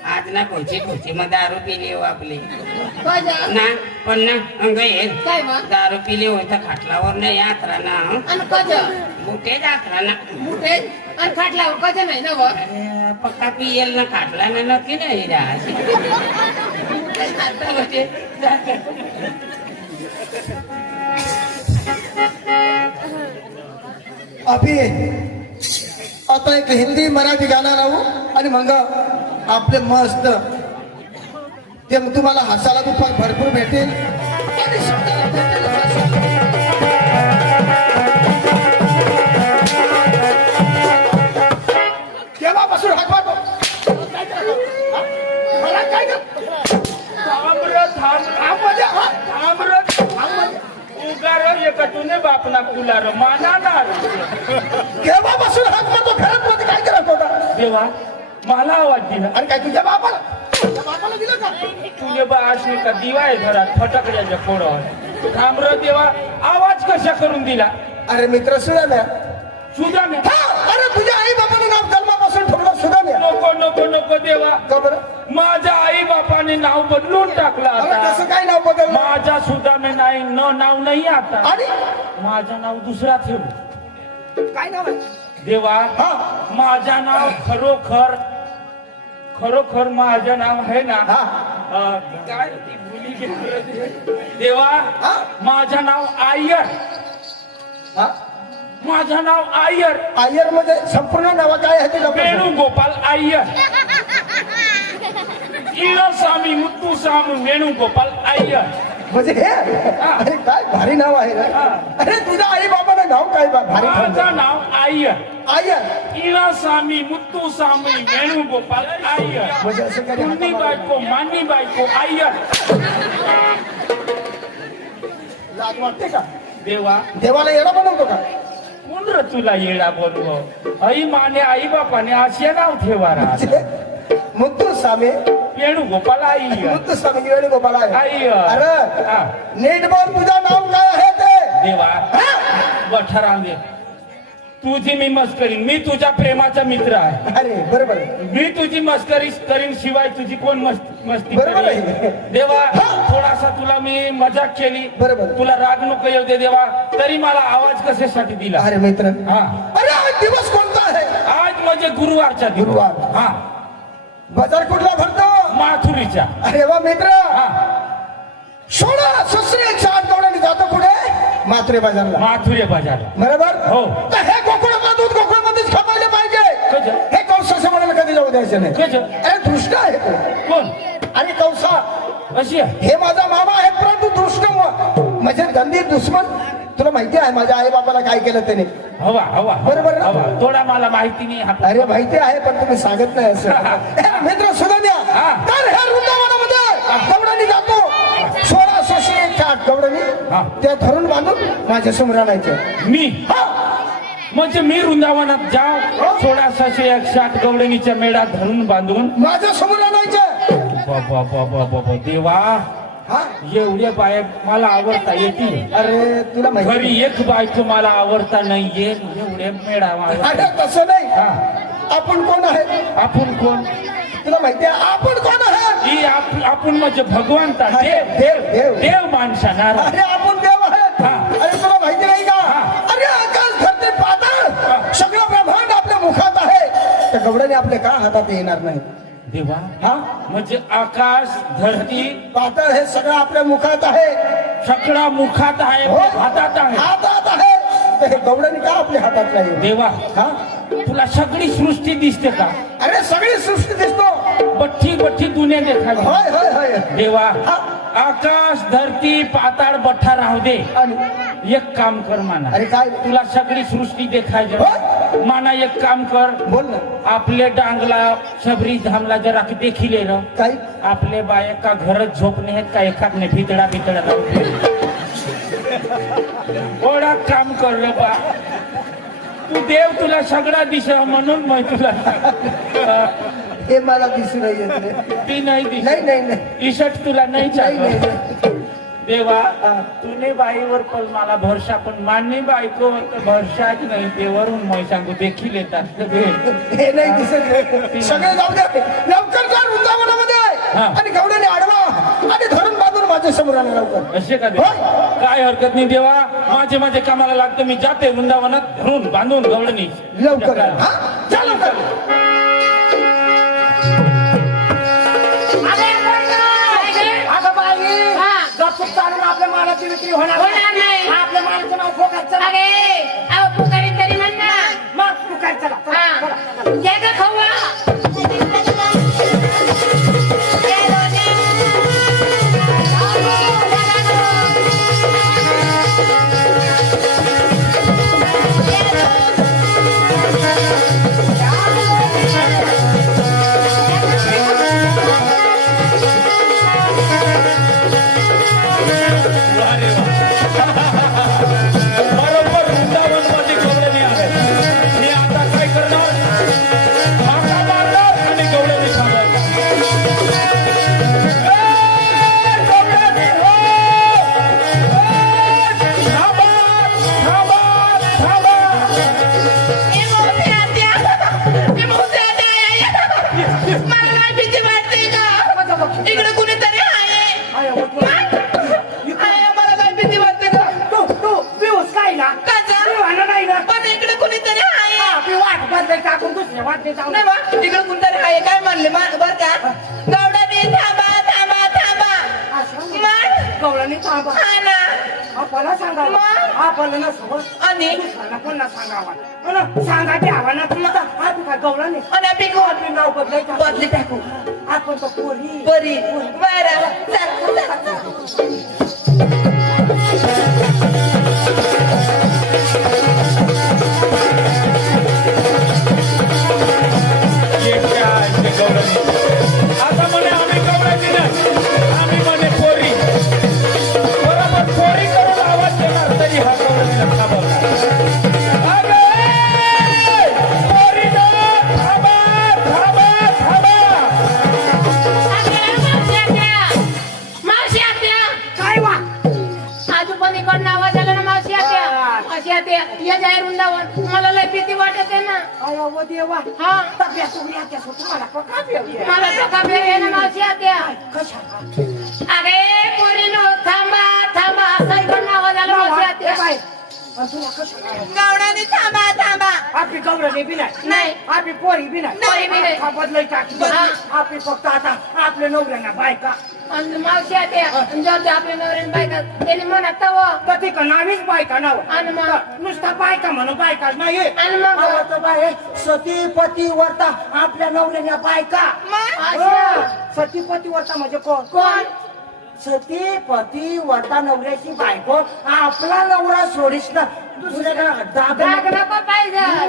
आज ना खुर्ची मग दारू पिली हो आपली ना पण ना अंग ये काय मग दारू पिली हो तर खाटलावर नाही यात्रा ना आणि कज मोठे यात्रा ना मोठे आणि खाटल्यावर कज नाही ना हो पक्का पियेल ना खाटला ना नक्की नाही अभि आता एक हिंदी मराठी गाणं लावू आणि मग आपले मस्त ते तुम्हाला हसायला खूप भरपूर भेटेल आणि शब्दाला भेटेल केव्हापासून हात मारतो मला काय तुने बापना तुला र मानाणार केव्हापासून हात मारतो घरात मध्ये काय करत होता देवा मला आवाज दिला आणि काय तुझ्या बापाला दिलं का तुले बा अशी का दिवा आहे घरात फटकड्याच्या फोडावर थांब र देवा आवाज कशा करून दिला अरे मित्र सुद्धा सुद्धा मी अरे तुझ्या आई बापाने नाव जन्मापासून ठेवलं सुद्धा नको नको नको देवा का बरं माझ्या आई बापाने नाव बदलून टाकलं अरे आता कसं काय नाव बदललं माझा सुद्धा मी नाही नाव नाही आता आणि माझं नाव दुसरा ठेवू काय नाव आहे देवा हा माझं नाव खरोखर माझं नाव आहे ना हा काय ती भुली गेली देवा हा? माझं नाव आय्यर हा माझं नाव आय्यर आयर मध्ये संपूर्ण नाव काय आहे ते वेणुगोपाल आय्यर स्वामी मुत्तुस्वामी वेणुगोपाल आय्यर म्हणजे हे अरे काय भारी नाव आहे रे अरे तुझ्या आई बाबाचं नाव काय भारी माझं नाव आय्यर आयर स्वामी मुत्तुस्वामी वेणुगोपाल आय्यर म्हणजे असं काय पुण्णी बायको मान्नी बायको आय्यर लाज वाटते का देवा देवाला येणं बनवतो का कोण र तुला येडा बोलव आई माने आई बापाने असे नाव ठेवारा मुत्तू स्वामी वेणुगोपाल आय्यर मुत्तू स्वामी वेणुगोपाल आहे आय्यर अरे नीट बोल तुझं नाव काय आहे ते देवा बठरांदे तुझी मी मस्करी मी तुझ्या प्रेमाचा मित्र आहे अरे बरोबर मी तुझी मस्करी करीन शिवाय तुझी कोण मस्ती बरोबर करेल? आहे. देवा थोडासा तुला मी मजाक केली बरोबर. तुला राग नको येऊ दे देवा तरी मला आवाज कशासाठी दिला अरे मित्र हा अरे आज दिवस कोणता आहे आज म्हणजे गुरुवारचा दिवस. गुरुवार. हा बाजार कुठला भरतो माथुरीचा अरे वा मित्र हा 16 सुसरी 4 दौडाने जातो पुढे माथुरे बाजारला माथुरे बाजार बरोबर हो. तर हे गोकुळातलं दूध गोकुळमध्येच खपायला पाहिजे कसं? हे कौसा म्हणायला कधी जाऊ द्यायचं नाही कसं? अरे दृष्ट आहे तो कोण आणि कौसा अशी आहे? हे माझा मामा आहे परंतु दृष्ट म्हणजे गंभीर दुश्मन तुला माहिती आहे माझ्या आई बाबाला काय केलं त्याने हवा हवा बरोबर ना? हवा थोडा मला माहिती नाही अरे माहिती आहे पण तुम्ही सांगत नाही असं हे मित्र सुद्धा हा. तर ह्या वृंदावनामध्ये गवडणी जातो 16 सुसरी 8 गवडणी हा. त्या धरून बांधून माझ्या समोर आणायचं मी हा म्हणजे मी वृंदावनात जाऊ 1660 गवळणीच्या मेळात धरून बांधून माझ्या समोर आणायचं बाबा बाबा बाबा देवा हा एवढ्या बाया मला आवडता येतील अरे तुला माहिती घरी एक बायको मला आवडता नाहीये एवढे मेळावा अरे तसं नाही हा आपण कोण आहे आपण कोण तुला माहिती आहे आपण कोण आहे ही आपण म्हणजे भगवंता अरे, देव देव. देव माणसाना अरे आपण देव आहे हा. अरे तुला माहिती नाही का अरे आकाश धरती पाताळ सगळं ब्रह्मांड आपल्या मुखात आहे त्या गवड्याने आपल्या का हातात येणार नाही देवा हा म्हणजे आकाश धरती पाताळ हे सगळं आपल्या मुखात आहे सगळा मुखात आहे हो. हातात आहे हातात आहे तर हे गवड्याने का आपल्या हातात नाही देवा हा तुला सगळी सृष्टी दिसते का अरे सगळी सृष्टी दिसतो बठ्ठी बठ्ठी दुनिया देखावी होय होय होय देवा हा. आकाश धरती पाताळ बठ्ठा राहू दे आणि एक काम कर माना अरे काय तुला सगळी सृष्टी देखायची हो. माना एक काम कर बोल ना आपले डांगला शबरी धामला जरा देखील ना काय आपले बाय का घरच झोपणे आहेत का एखादने भितडा भितडा ओढा काम कर रे बा तू देव तुला सगळा दिसा म्हणून मग तुला हे मला दिसून नाही येत रे. ती नाही नाही दिसत नाही नाही इशट तुला नाही नाही, नाही, चालत नाही. देवा तुने बाईवर पण मला भरसा पण मान्य बायको भरसाच नाही देवरून मग सांगू देखील येतात हे नाही दिसत रे. सगळे जाऊ दे लवकर जा वृंदावनामध्ये हा. आणि गवड्याने आडवा आणि धरून बांधून माझ्या समोर आला लवकर असे का देवा? होय. काय हरकत नाही देवा माझे कामाला लागतं मी जाते वृंदावनात धरून बांधून गवळणी लवकर हा जा लवकर अगं बाई गपचूप चालून आपल्या मालाची विक्री होणार नाही. आपल्या मालाचं नाव फोकायचं चला. अरे अहो पुकारी तरी म्हण ना मग तू काय चला चला, हा. चला. घे गं खवा बरोबर वृंदावन मध्ये गवळणी आहे मी आता काय करणार हाका मारणार आणि गवळणी इकडे कुणीतरी आहे आय, होत नाही. मला काय भीती वाटते का तू पिऊस काय ना काचा? पिवाना नाही ना पण इकडे कुणीतरी आहे हा, मी वाट बदलाय टाकून दुसऱ्या वाटते जाऊ नाही बा इकडे कुणीतरी आहे काय म्हणले बर का गवडाने थांबा थांबा थांबा मग गवळणी थांबा हा ना आपल्याला सांगावं मग? आपल्याला ना समज आणि दुसऱ्याला कोणाला सांगावा अन सांगा द्यावा ना तुला हा तू काय गवळणी आणि पिकू आपले नाव बदलायचं बदली टाकू आपण तो पोरी बरी बरं चल आता म्हणे आम्ही गवळणी नाही आम्ही म्हणे पोरी बरोबर पोरी करून आवाज देणार तरी हा गवळणीला थांबवणार पोरीनो, थांबा थांबा थांबा मावशी आत्या काय वा आजूबाजूकडनं आवाज आला ना मावशी आत्या मावशी आत्या या जाहीर वृंदावन मला लय भीती वाटत आहे ना आय व देवा हा तब्येत उघड्या त्या तुम्हाला पका बेवली मला सका आहे ना मावशी आत्या कशा अरे पोरीनो थांबा थांबा असा इकडनं आवाज आला मावशी आत्या तुला कशा गवडाने थांबा थांबा आपली गवळणी बी नाही. आपली पोरी बी पोरी बी नाही. हा बदलाय टाकली हा. आपली फक्त आता आपल्या नवऱ्यांना बायका आणि मावशी आत्या जर आपल्या नवऱ्यान बायका त्याने म्हणत व कधी का नावीच बायका नाव आणि मग? नुसता बायका म्हणून बायका नाही आणि मग? आवडतं बाय सती पती वर्ता आपल्या नवऱ्याच्या बायका मग? हो. सती पती वर्ता म्हणजे कोण कोण सती पती वर्ता नवऱ्याची बायको आपला नवरा सोडीस ना दुसऱ्याकडे राग नको पाहिजे हा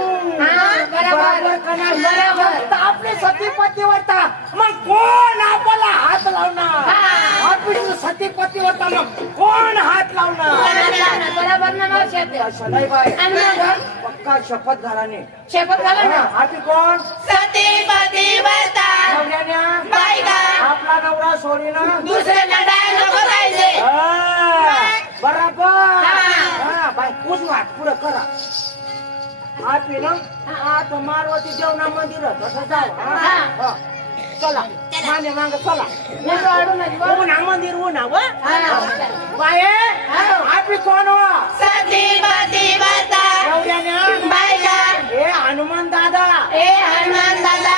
बरोबर बरोबर आपले सती पती वर्ता मग कोण आपला हात लावणार हा. आपली सती पती वर्ता मग कोण हात लावणार बरोबर ना मावशी आत्या असं नाही बाय आणि मग? एका शपथ घालाने शपथ घाला ना आपली कोण सती पती व्रता नवऱ्याने बायका आपला नवरा सोडीनं दुसऱ्यांना डाय नको जायचे बरोबर हा. बाय उजवा पुढं करा आपली ना आता मारवती देवना मंदिर तसं जाऊ हा. चला माने मांग चला उन्हा मंदिर उन्हा बाय आपली कोण हो सती पती व्रता नवऱ्याने बायका हे हनुमान दादा ए हनुमान दादा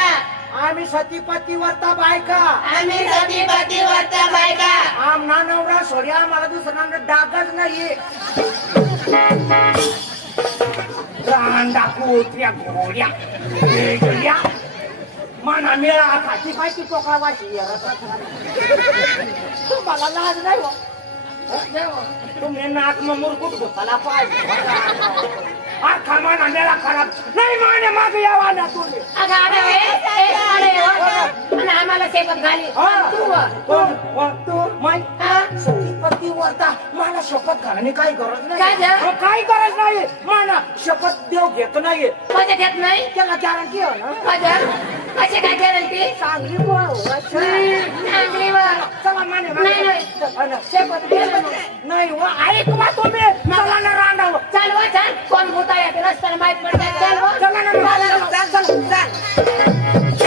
आम्ही सतीपती वरता बायका आम्ही सती पती व्रता बायका आमना नवरा सोड्या आम्हाला दुसरा डागच नाही रांडाकू त्या घोड्या वेगळ्या माना मेळा खाती खायची टोका वाशी तुम्हाला लाज नाही हो तुम्ही नाक मग मुरकुट घुसाला पाहिजे आखा माना मेळा खराब नाही माने माग यावा ना तुम्ही अगं अरे आम्हाला शपथ घाली तू सतीपती वरता मला शपथ घालणे काही गरज काय नाही झालं? काही गरज नाही मला शपथ देव घेत नाही कशा घेत नाही त्याला गॅरंटी हो ना कशा कशी काय गॅरंटी चांगली बोल चांगली वर चला माने नाही, नाही. शपथ घ्यायला नाही हो ऐक बा तुम्ही मला ना रांडावं चाल व चाल कोण भूता येते रस्त्याला माहित पडतात चाल व. चला ना चाल, चाल, चाल.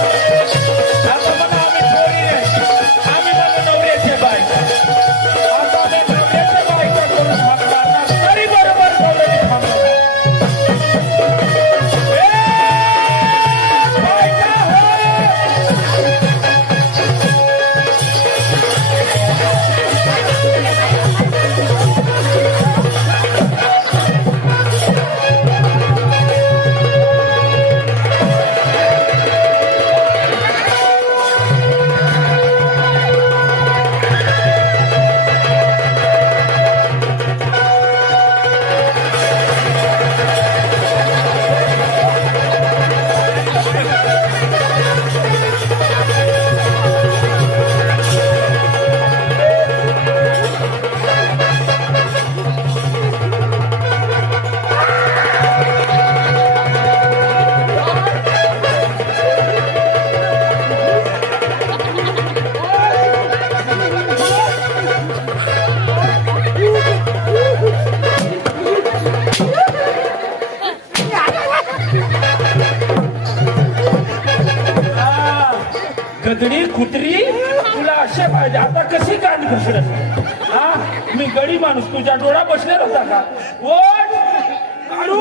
आता म्हणा आम्ही थोडी रे आम्ही म्हणू नवऱ्याचे बायका आता आम्ही नवऱ्याचे बायका करून थांबणार ना तरी बरोबर नवऱ्याने थांबणार बायका हो गदडी कुत्री तुला अशा पाहिजे आता कशी कान घसरत हा मी गडी माणूस तुझ्या डोळा बसलेला होता का ओढ काढू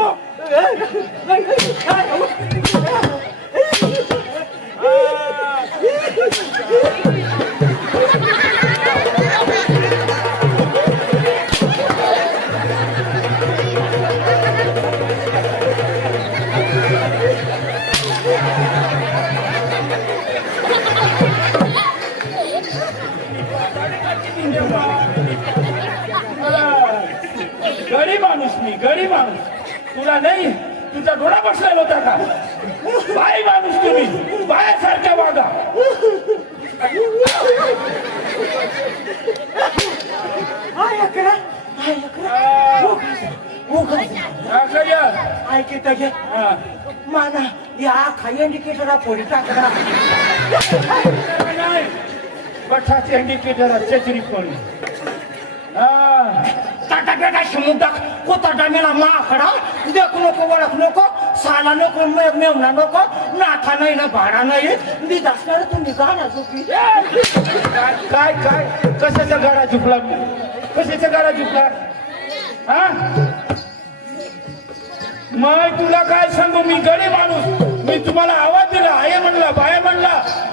गडी माणूस मी गडी माणूस तुला नाही तुझा डोळा बसलेला होता का बाई माणूस तुम्ही बायासारख्या वागा माना या खाई इंडिकेटर फोडी टाकला नाही बठाचे इंडिकेटर चेचरी पडी टाटा बेटा समुद्र कोता मेला माकडा देखू नको ओळख नको साला नको मेवना नको नाथा नाही ना भाडा नाही मी असणार तुम्ही गाणं झोपी काय काय कशाचा गाडा झुकला कशाचा गाडा झुकला हा मग तुला काय सांगू मी गडी माणूस मी तुम्हाला आवाज दिला आय म्हणला बाया म्हणला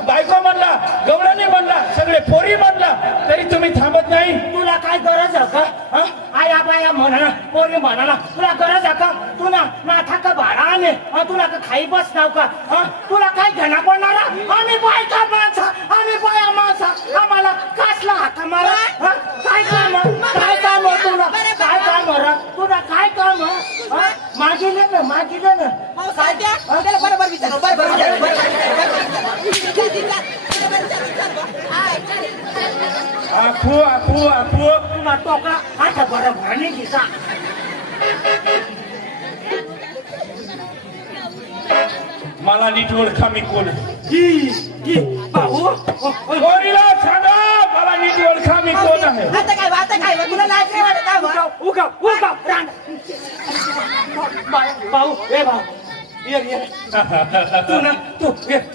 बायको म्हणला गवळणी म्हणला सगळे पोरी म्हणला तरी तुम्ही थांबत नाही तुला काय गरज आहे का आया बाया म्हणा पोरी म्हणा तुला गरज आहे का तुला नाथा का भाडा आणे तुला का खाई बस नाव का तुला काय घेणं पडणार आम्ही बायका माणसा आम्ही बाया माणसा आम्हाला कसला हात मारा काय काम तुला काय काम तुला काय काम मागिले ना त्याला बरोबर विचार बरोबर आपू आपू आपू तुला टोका आता बरोबर नाही घिसा मला नीट ओळखा मी कोण आहे. भाऊ गोरीला सांगा मला नीट ओळखा मी कोण आहे. आता काय तुला लाज नाही वाटत का बा? उगा रांड भाऊ ए भाऊ ये तू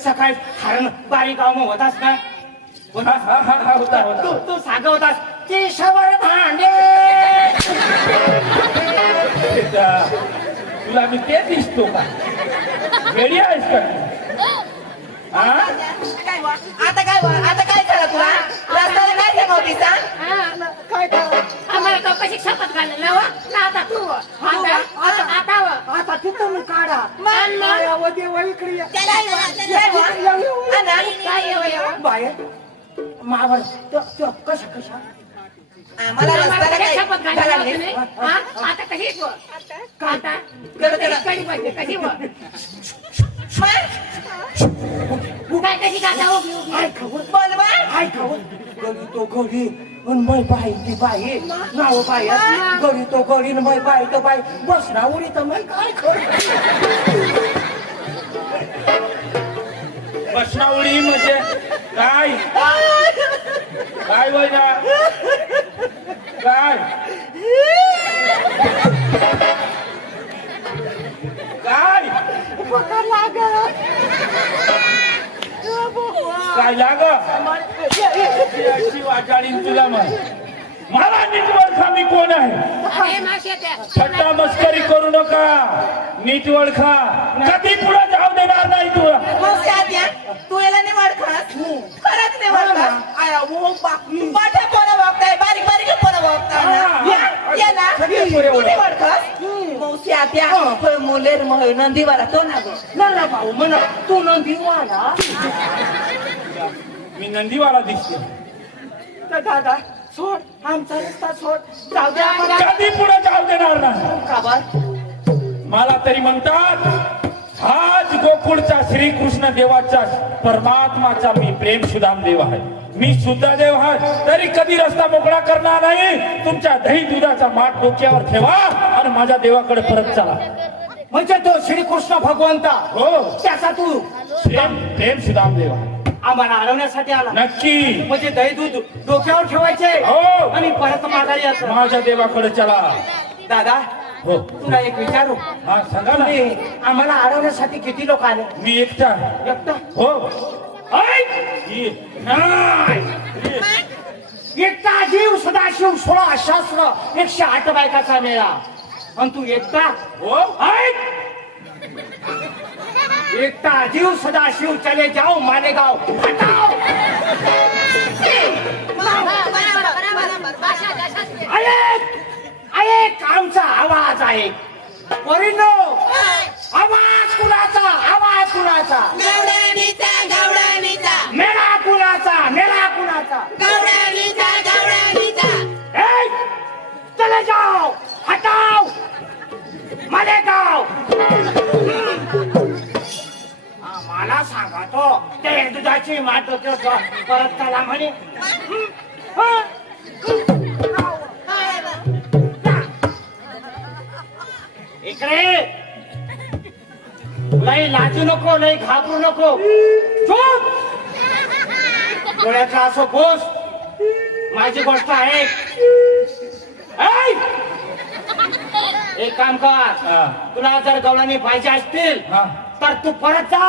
सकाळी हरण बारीक गाव होतास ना होता तू सांग होतास केशवर भांडे तुला मी ते दिसतो का वेळी आहेस का तू? हा? आता काय झालं तुला रस्त्याला काय सांगवती सांग काय आम्हाला तो कशी शपथ घालले ना आता तू आता तिथून काढा इकडे ये. बाहेर मावळ कशा आम्हाला रस्त्याला काय शपथ घालायला घालले नाही. आता कशी आता कशी पाहिजे कशी काय कशी काढा बोल बा हाय खबर गरी तो गरी मै बाई ती बाई नाव बाई गरी तो गरी मै बाई तो बाई बस ना उरी तर मै काय बसनावळी म्हणजे काय काय वय ना काय काय काय लाग वाचाळीन तुला मग मला नीट ओळखा मी कोण आहे. थट्टा मस्करी करू नका नीट ओळखा कधी पुढे जाऊ देणार नाही तुला. मग साध्या तू याला नाही वाढखास खरंच नाही वाढखास आया वो मोठ्या पोरं बघताय बारीक पोरं बघताय याला तू नाही वाढखास मग साध्या मुलेर नंदीवाला तो ना गं ना भाऊ म्हणा तू नंदी वाला मी नंदीवाला दिसतो. दादा सोड आमचा रस्ता सोड जाऊ द्या आम्हाला कधी पुढे जाऊ देणार नाही. काबर मला तरी म्हणतात हाच गोकुळचा श्रीकृष्ण देवाचा परमात्माचा मी प्रेम सुदाम देव आहे. मी सुद्धा देव आहे तरी कधी रस्ता मोकळा करणार नाही. तुमच्या दही दुधाचा माठ डोक्यावर ठेवा आणि माझ्या देवाकडे परत चला. म्हणजे तो श्रीकृष्ण भगवंता हो त्याचा तू प्रेम सुदाम देव आहे. आम्हाला अडवण्यासाठी आला नक्की म्हणजे दही दूध डोक्यावर ठेवायचे हो. आणि परत माघारी यायचं माझ्या देवाकडे चला. दादा हो तुला एक विचारू हा सांगा ना. तुम्ही आम्हाला अडवण्यासाठी किती लोक आले मी एकटा एकटा हो एकटा जीव सदाशिव 16 शास्त्र 108 बायकाचा मेळा आणि तू एकटा हो एकटा जीव सदाशिव चले जाओ मालेगाव हटाओ ऐक आमचा आवाज आहे वरिनो आवाज कुणाचा मेळा कुणाचा ऐक चले जाओ हटाओ मालेगाव मला सांगा तो ते दुधाची मात परत चला म्हणे इकडे लई लाजू नको लई घाबरू नको चुप डोळ्यातला असं बोस माझी गोष्ट आहे एक काम कर तुला जर गवळणी पाहिजे असतील तर तू परत जा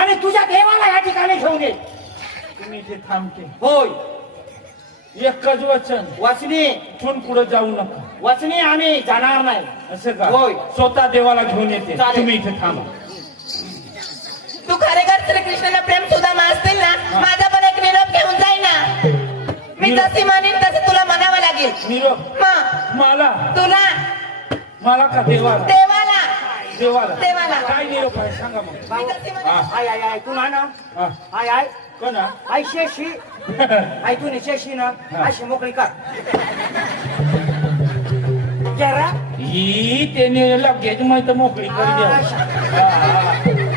आणि तुझ्या देवाला या ठिकाणी घेऊन ये. तुम्ही इथे थांबते होय एकच वचन वचनी इथून पुढे जाऊ नका. वचनी आम्ही जाणार नाही असं का होय. स्वतः देवाला घेऊन येते. चालेल. तुम्ही इथे थांबा. तू खरेखर श्रीकृष्णाला प्रेम सुद्धा असतील ना माझा पण एक निरोप घेऊन जाई ना. मी जशी म्हणेन तसं तुला म्हणावं लागेल. निरोप मग मला तुला का देवाला देवाला काय निरोप आहे सांगा मग. मी जशी म्हणेन. हा. आय आय आय तू ना हा. आय आय कोण हा? आय शेशी आय तू शेशी ना अशी मोकळी कर जरा ही त्याने लगेच माहित मोकळी करी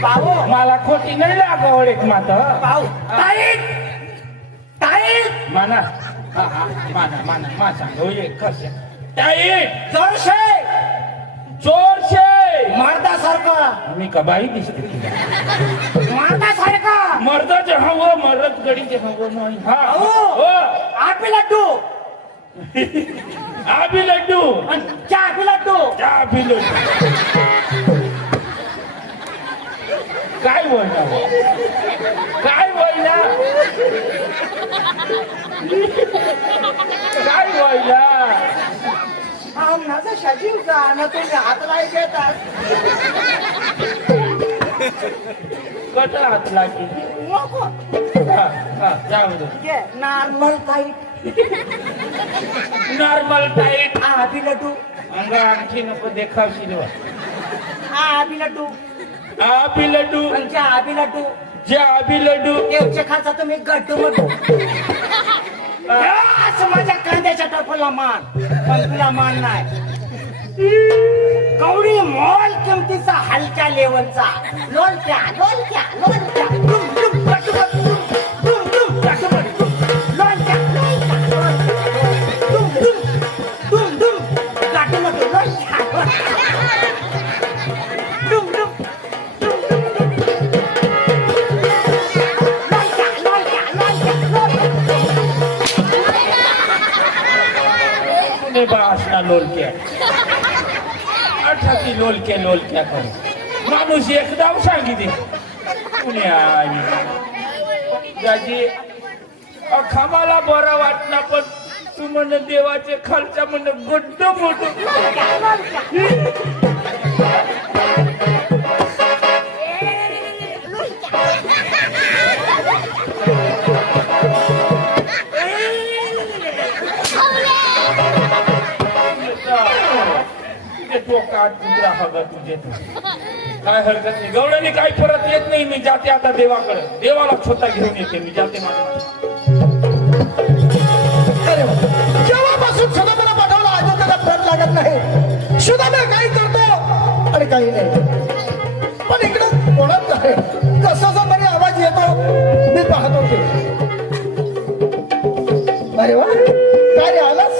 भाऊ मला खोटी नाही लागवड एक मात भाऊ ताई ताई म्हणा माना माना मा सांग हो ये कशा ताई जोरशे चोरशे मर्दासारखं मी का बाई दिसते तुला मर्दासारखं मर्दाचे हवं मरद गडीचे हवं हा हो आपी लड्डू आबी लड्डू चहा पी लड्डू चहा पी लड्डू काय बोलला काय बोलला काय बोलला माझा सजीव का ना तुम्ही हात नाही घेतात कट हात लागली जाऊ दे नॉर्मल टाईट नॉर्मल टाईट आबी लड्डू अंग आणखी नको देखावशील आबी लड्डू आबी लड्डू म्हणजे आबी लड्डू जे आबी लड्डू देवच्या खालचा तुम्ही गड्डू मटू असं माझ्या कांद्याच्या टोपला मान पण तुला मान नाही कवडी मॉल किमतीचा हलक्या लेवलचा लोणच्या लोणच्या लोणच्या डुम डुम कटुकट डुम डुम कटुकट लोणच्या लोणच्या डुम डुम डुम डुम कटुकट लोणच्या डुम डुम बासना लोलक्या अठाची लोलक्या करू माणूस एकदा सांगितले पुण्याची खामाला बरा वाटला पण तू म्हण देवाचे खालच्या म्हण गड्ड मोठ काय हरकत नाही गवळणी काही परत येत नाही मी जाते आता देवाकडे देवाला स्वतः घेऊन येते मी जाते जेव्हापासून सुद्धा मला पाठवलं अजून त्याला फरक लागत नाही सुद्धा मी काही करतो आणि काही नाही पण इकडे कोणच आहे कसा तरी आवाज येतो मी पाहतो ते अरे वा काय रे आलास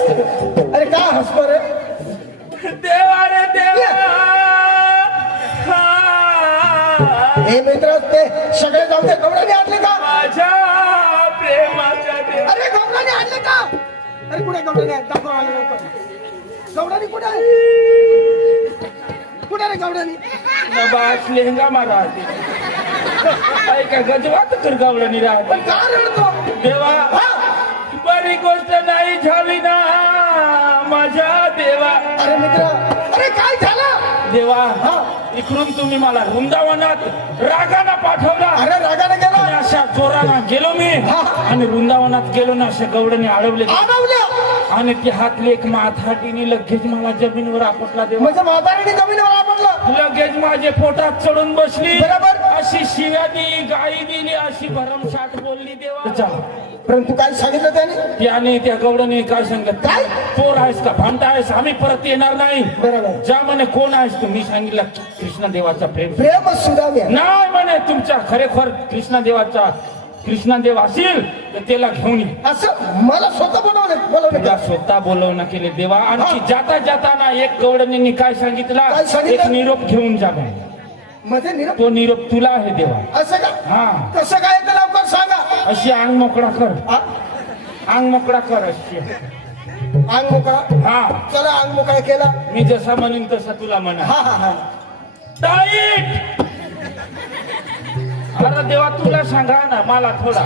अरे काय हसतो रे देवा रे देवा हे मित्र ते सगळे जाऊन ते गवडाने आणले का माझ्या प्रेमाच्या देवा अरे गवडाने आणले का अरे कुठे गवडाने दाखव आले लवकर गवडाने कुठे आहे कुठे रे गवडाने बास लेहंगा मारा काय काय गजवात कर गावळणी राहते पण का रडतो देवा बरी गोष्ट नाही झाली ना माझ्या देवा अरे मित्र अरे काय झालं देवा इकडून तुम्ही मला वृंदावनात रागाना पाठवला अरे रागाने आणि गेला अशा जोराना गेलो मी आणि वृंदावनात गेलो ना अशा गवडणी अडवले आणवल्या आणि ती हातले एक माथाटीने लगेच मला जमिनीवर आपटला देवा म्हणजे म्हातारीने जमिनीवर आपटलं लगेच माझे पोटात चढून बसली बरोबर. अशी शिव्यानी गाई दिली अशी भरमसाठ बोलली देवा परंतु काय सांगितलं त्याने त्याने त्या गवडणी काय सांगत काय? चोर आहेस का भामटा आहेस आम्ही परत येणार नाही बरोबर. ज्या म्हणे कोण आहेस तू मी सांगितलं कृष्णदेवाचा प्रेम प्रेम सुदाम्या नाही म्हणे तुमच्या खरेखर कृष्णदेव असेल तर त्याला घेऊन ये असं मला स्वतः बोलवलं तुला स्वतः बोलवणं केले देवा आणखी जाता जाताना एक गवडणींनी काय सांगितलं काय सांगितलं? एक निरोप घेऊन जा म्हणे. मध्ये निरोप तो निरोप तुला आहे देवा असं का हा कसं काय ते लवकर सांगा अशी अंग मोकळा कर हा? अंग मोकळा कर अशी अंग मोकळा हा चला अंग मोकळा केला मी जसा म्हणेन तसा तुला म्हणा हा हा हा टाईट अरे देवा तुला सांगा ना मला थोडा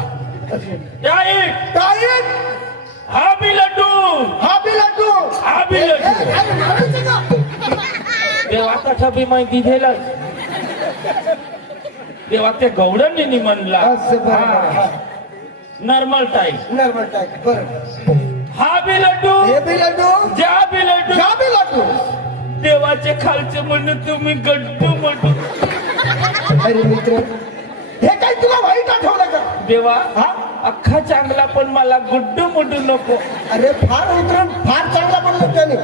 टाईट काय हा बी लड्डू हा बी लड्डू हा बी लड्डू अरे मारायचं का देवाचा छबी माहिती दिलं देवा ते गौडणींनी म्हणला असं बरं. नॉर्मल टाईप नर्मल टाईप बरं हा बी लड्डू हे बी लड्डू ज्या बी लड्डू हा बी लड्डू देवाचे खालचे म्हणून तुम्ही गड्डू म्हणू अरे मित्र हे काय तुला वाईट आठवलं का देवा हा अख्खा चांगला पण मला गुड्डू मुड्डू नको अरे फार उतरून फार चांगला बनलो त्याने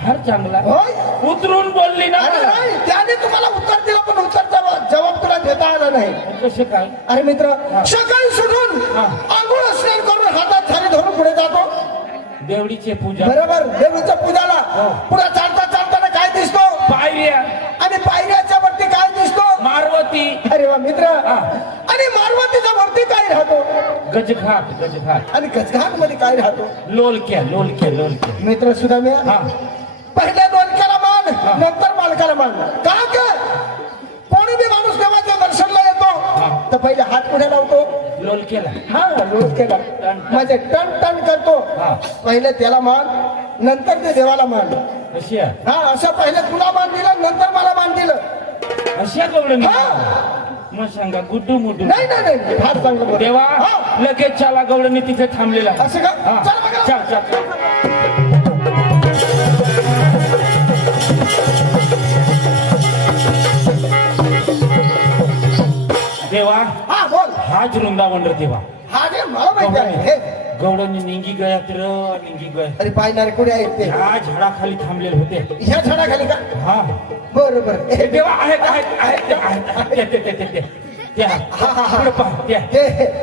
फार चांगला होय उतरून बोलली ना अरे नाही त्याने तुम्हाला उत्तर दिलं पण उत्तरचा जबाब तुला देता आला नाही कसे काय अरे मित्र सकाळी सुटून हा. आंघोळ स्नान करून हातात थाली धरून पुढे जातो देवडीचे पूजा बरोबर देवीच्या पूजाला हो. पुढे चालता चालताना काय दिसतो पायऱ्या आणि पायऱ्याच्या वरती काय दिसतो मारवती अरे वा मित्र हा. आणि मारवतीच्या वरती काय राहतो गजघाट गजघाट आणि गजघाट मध्ये काय राहतो लोलक्या लोलक्या लोलक्या मित्र सुद्धा मी हा पहिल्या डोलक्याला मान हा. नंतर मालकाला मान का कोणी बी माणूस देवाच्या दर्शनला येतो हा. तर पहिले हात पुढे लावतो लोलक्याला हा डोलक्याला टन. म्हणजे टन टन करतो हा. पहिले त्याला मान नंतर ते देवाला मान कशी आहे हा असं पहिले तुला मान दिलं नंतर मला मान दिलं अशा गवळणी हा. मग सांगा गुड्डू मुड्डू नाही नाही नाही फार चांगलं बोल. देवा हा. लगेच चला गवळणी तिथे थांबलेला आहे. असं का हा. चल बघा. चल चल चल. देवा हा बोल हाच वृंदावन रे देवा हा जे मला माहिती आहे हे. गवळणी निंगी गयात र निंगी गय अरे पायणारे कुठे आहेत ते ह्या झाडाखाली थांबलेले होते ह्या झाडाखाली का हा बरं बरं हे देवा आहेत आहेत आहेत ते आहेत ते ते ते ते त्या पुढे पहा, त्या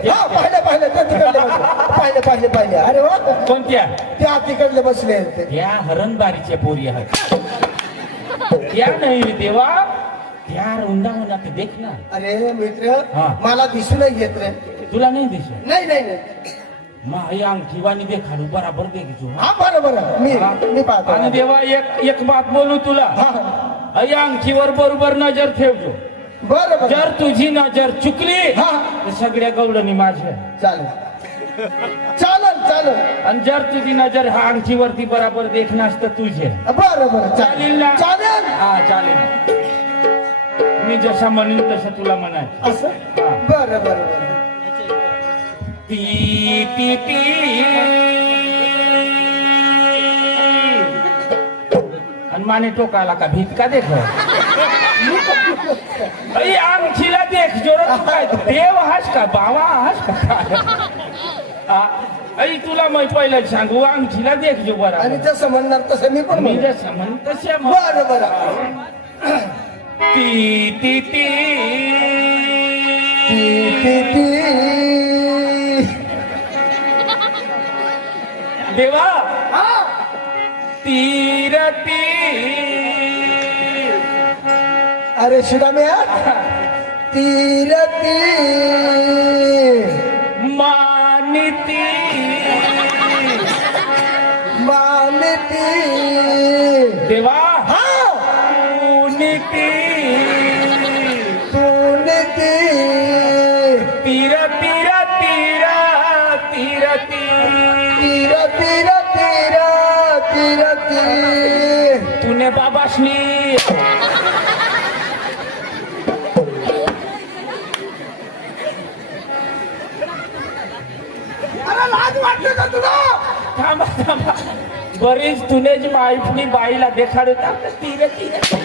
हा पाहिले ते तिकडले बसले. पाहिले अरे वा कोणत्या त्या तिकडले बसले आहेत ते. त्या हरणबारीच्या पोरी आहेत त्या नाही रे देवा त्या वृंदावनात देख ना अरे मित्र हा. मला दिसूनच येत रे तुला नाही दिसत नाही माही अंगठीवानी देखाडू बराबर देखील हा बरं मी पाहतो आणि देवा एक बात बोलू तुला हा या अंगठीवर बरोबर नजर ठेवतो बरं जर तुझी नजर चुकली हा. तर सगळ्या गवळणी माझ्या चालेल आणि जर तुझी नजर हा अंगठीवरती बराबर देखणार तर तुझे बरं चालेल ना चालेल हा चालेल मी जसा म्हणेन तसं तुला म्हणाय असं हा. बरं ती ती ती आणि माने टोकाला का भीत का देख अंगठीला देख जोर काय देव हास का बाबा हास का काय तुला मी पहिलं सांगू अंगठीला देख जो बरा आणि जसं म्हणणार तसं मी पण मी म्हणेन. जसं म्हण तसे बरं ती ती ती ती. देवा हा. तीरती अरे शिदाम्या तीरती मानिती मानती देवा हा पुनिती पुनती तीर तीर तीर तीरती तीर तीर तीर तीरती तूने बाबाशनी अरे लाज वाटली का तुला थांबा बरीच तुनेच माईफनी बाईला देखाडत तीर तीर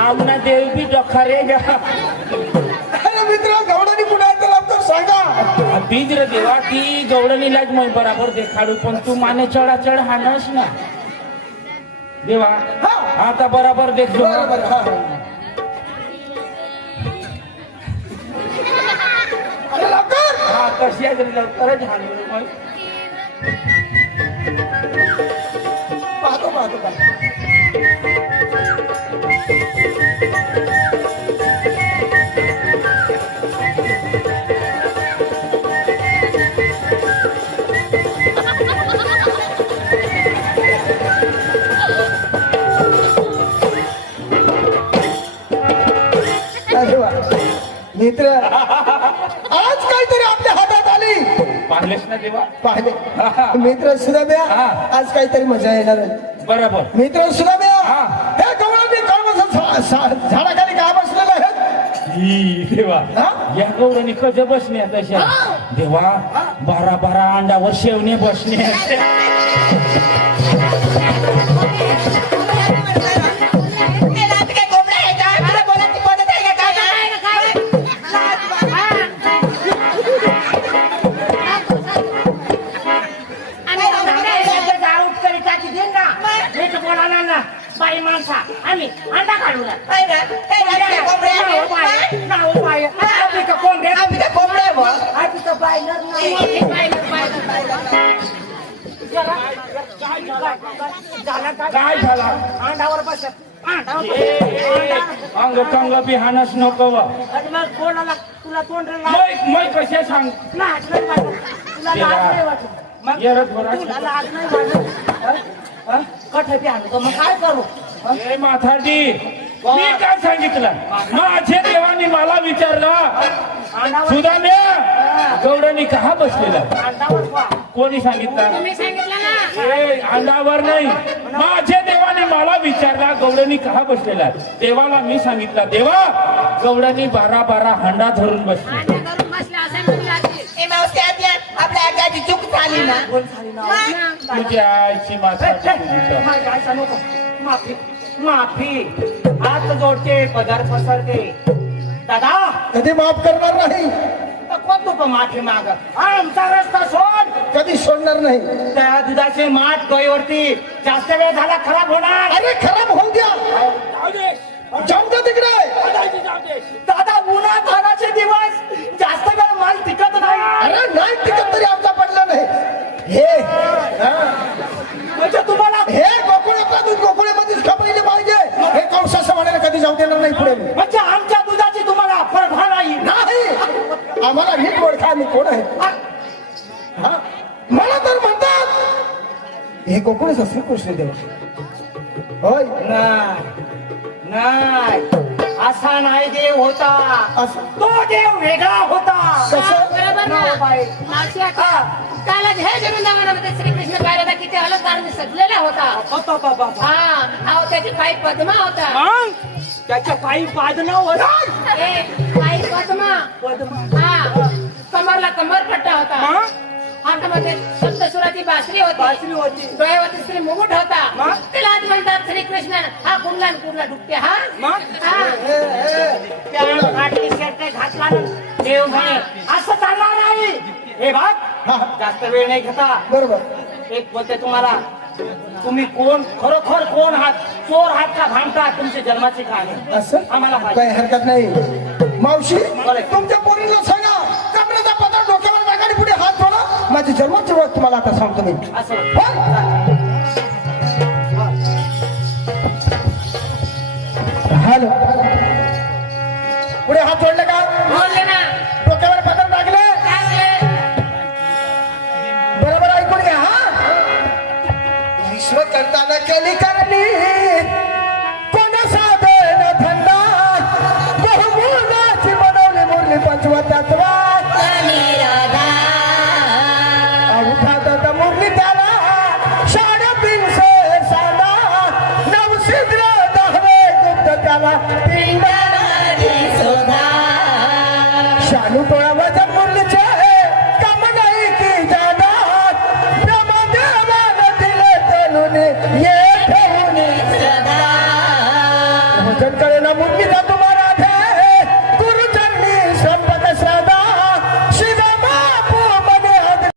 आमना देव बी डोखारे गा अरे मित्र गवडणी पुढे लवकर सांगा बीज रे देवा ती गवडणीलाच मग बराबर देखाडू पण तू माने चढ हाणस ना देवा हा. आता बराबर देखो बरं हा अरे लवकर हा कशी आहे तरी लवकरच हाणू मग पाहतो अरे वा मित्र आज काहीतरी आपल्या हातात आली पाहिलेस ना देवा पाहिले मित्र सुदाम्या हा. आज काहीतरी मजा येणार आहे. बरोबर मित्र सुदाम्या हा. हे गवळणी झाडाखाली काय बसलेलं आहे ई देवा हा? या गौरणी कध बसण्या तशा हा. देवा 12 अंडावर शेवणे बसणे त्याला आता काय कोंबडा आहे का? तुला बोलायची पद्धत आहे का? काय? लाज वाट. आणि आहे काय झाला अंडावर बसत अंग कंग बिहानच नको व. आणि मग कोणाला तुला तोंड मै कसे सांग लाज नाही वाटत तुला लाज नाही वाटत मग येरच बरा तुला लाज नाही वाटत कठे आणतो मग काय करू ए माथाडी मी काय सांगितलं माझे देवानी मला विचारलं सुदाम्या गौडणी कहा बसलेला अंडावर वा. कोणी सांगितलं तुम्ही सांगितलं ना ए अंडावर नाही माझे देवाने मला विचारला गौडणी कहा बसलेला देवाला मी सांगितलं देवा गौडणी 12 हांडा धरून बसली आणि घरून बसल्या असं तुला ए मावशी आत्या आपल्या आत्याची चूक झाली ना बोल झाली ना मग तुझ्या आईची माथा माझ्या आईचा नको माफी माफी हात जोडते पदर पसरते दादा कधी माफ करणार नाही तर कोण तू पण माफी माग आमचा रस्ता सोड कधी सोडणार नाही त्या दुधाचे माठ डोईवरती जास्त वेळ झाला खराब होणार अरे खराब होऊ द्या जाऊ दे जाऊ द्या तिकडे जाऊ दे दादा उन्हा तानाचे दिवस जास्त वेळ माल टिकत नाही अरे नाही टिकत तरी आमचा पडला नाही हे हा. म्हणजे तुम्हाला हे गोकुळातला गोकुळामध्येच खपवले पाहिजे हे कंसाचं म्हणायला कधी जाऊ देणार नाही पुढे मी. म्हणजे आमच्या दुधाची तुम्हाला परभा नाही नाही आम्हाला नीट ओळखा मी कोण आहे हा? मला तर म्हणतात हे गोकुळच असले कृष्णदेव होय नाही असा नाही देव होता असं तो देव वेगळा होता कसं? बरोबर ना हो बाई. मावशी आता कालच हे वृंदावनामध्ये श्रीकृष्ण कार्याला किती अलंकार सजलेला होता हा त्याची पायी पद्मा होता त्याच्या पायी पादनं होता ए, पायी पद्मा हा कमरला कमरपट्टा होता हातामध्ये सप्तसुराची बासरी बासरी होती होती. डोळ्यावरती श्री मुकुट होता मग? तिला आज म्हणतात श्रीकृष्ण हा कुठला आणि कुठला डुबते हा मग? हा. त्या घाटली शर्ट घातला ना, देव म्हणे असं चालणार नाही हे हा. भाग जास्त वेळ नाही घेता बरोबर एक बोलते तुम्हाला तुम्ही कोण खरोखर कोण आहात चोर आहात का भामटा तुमच्या जन्माची कहाणी असं आम्हाला पाहिजे. काही हरकत नाही मावशी तुमच्या पोरीला सांगा कपड्याचा पदर डोक्यावर टाका आणि पुढे हात जोडा माझी जन्माची ओळख तुम्हाला आता सांगतो मी असं हॅलो पुढे हात जोडले का बोलले ना डोक्यावर पदर टाकले चांगले. बरोबर ऐकून घ्या हा विश्व करताना केली करणी कोण साधन धंदा बहुमूलाची बनवली मुरली पंचवत्यात्वा अवघात मुरली त्याला शाड पिंस साधा नवसिद्र दहवे गुप्त त्याला शालू टोळा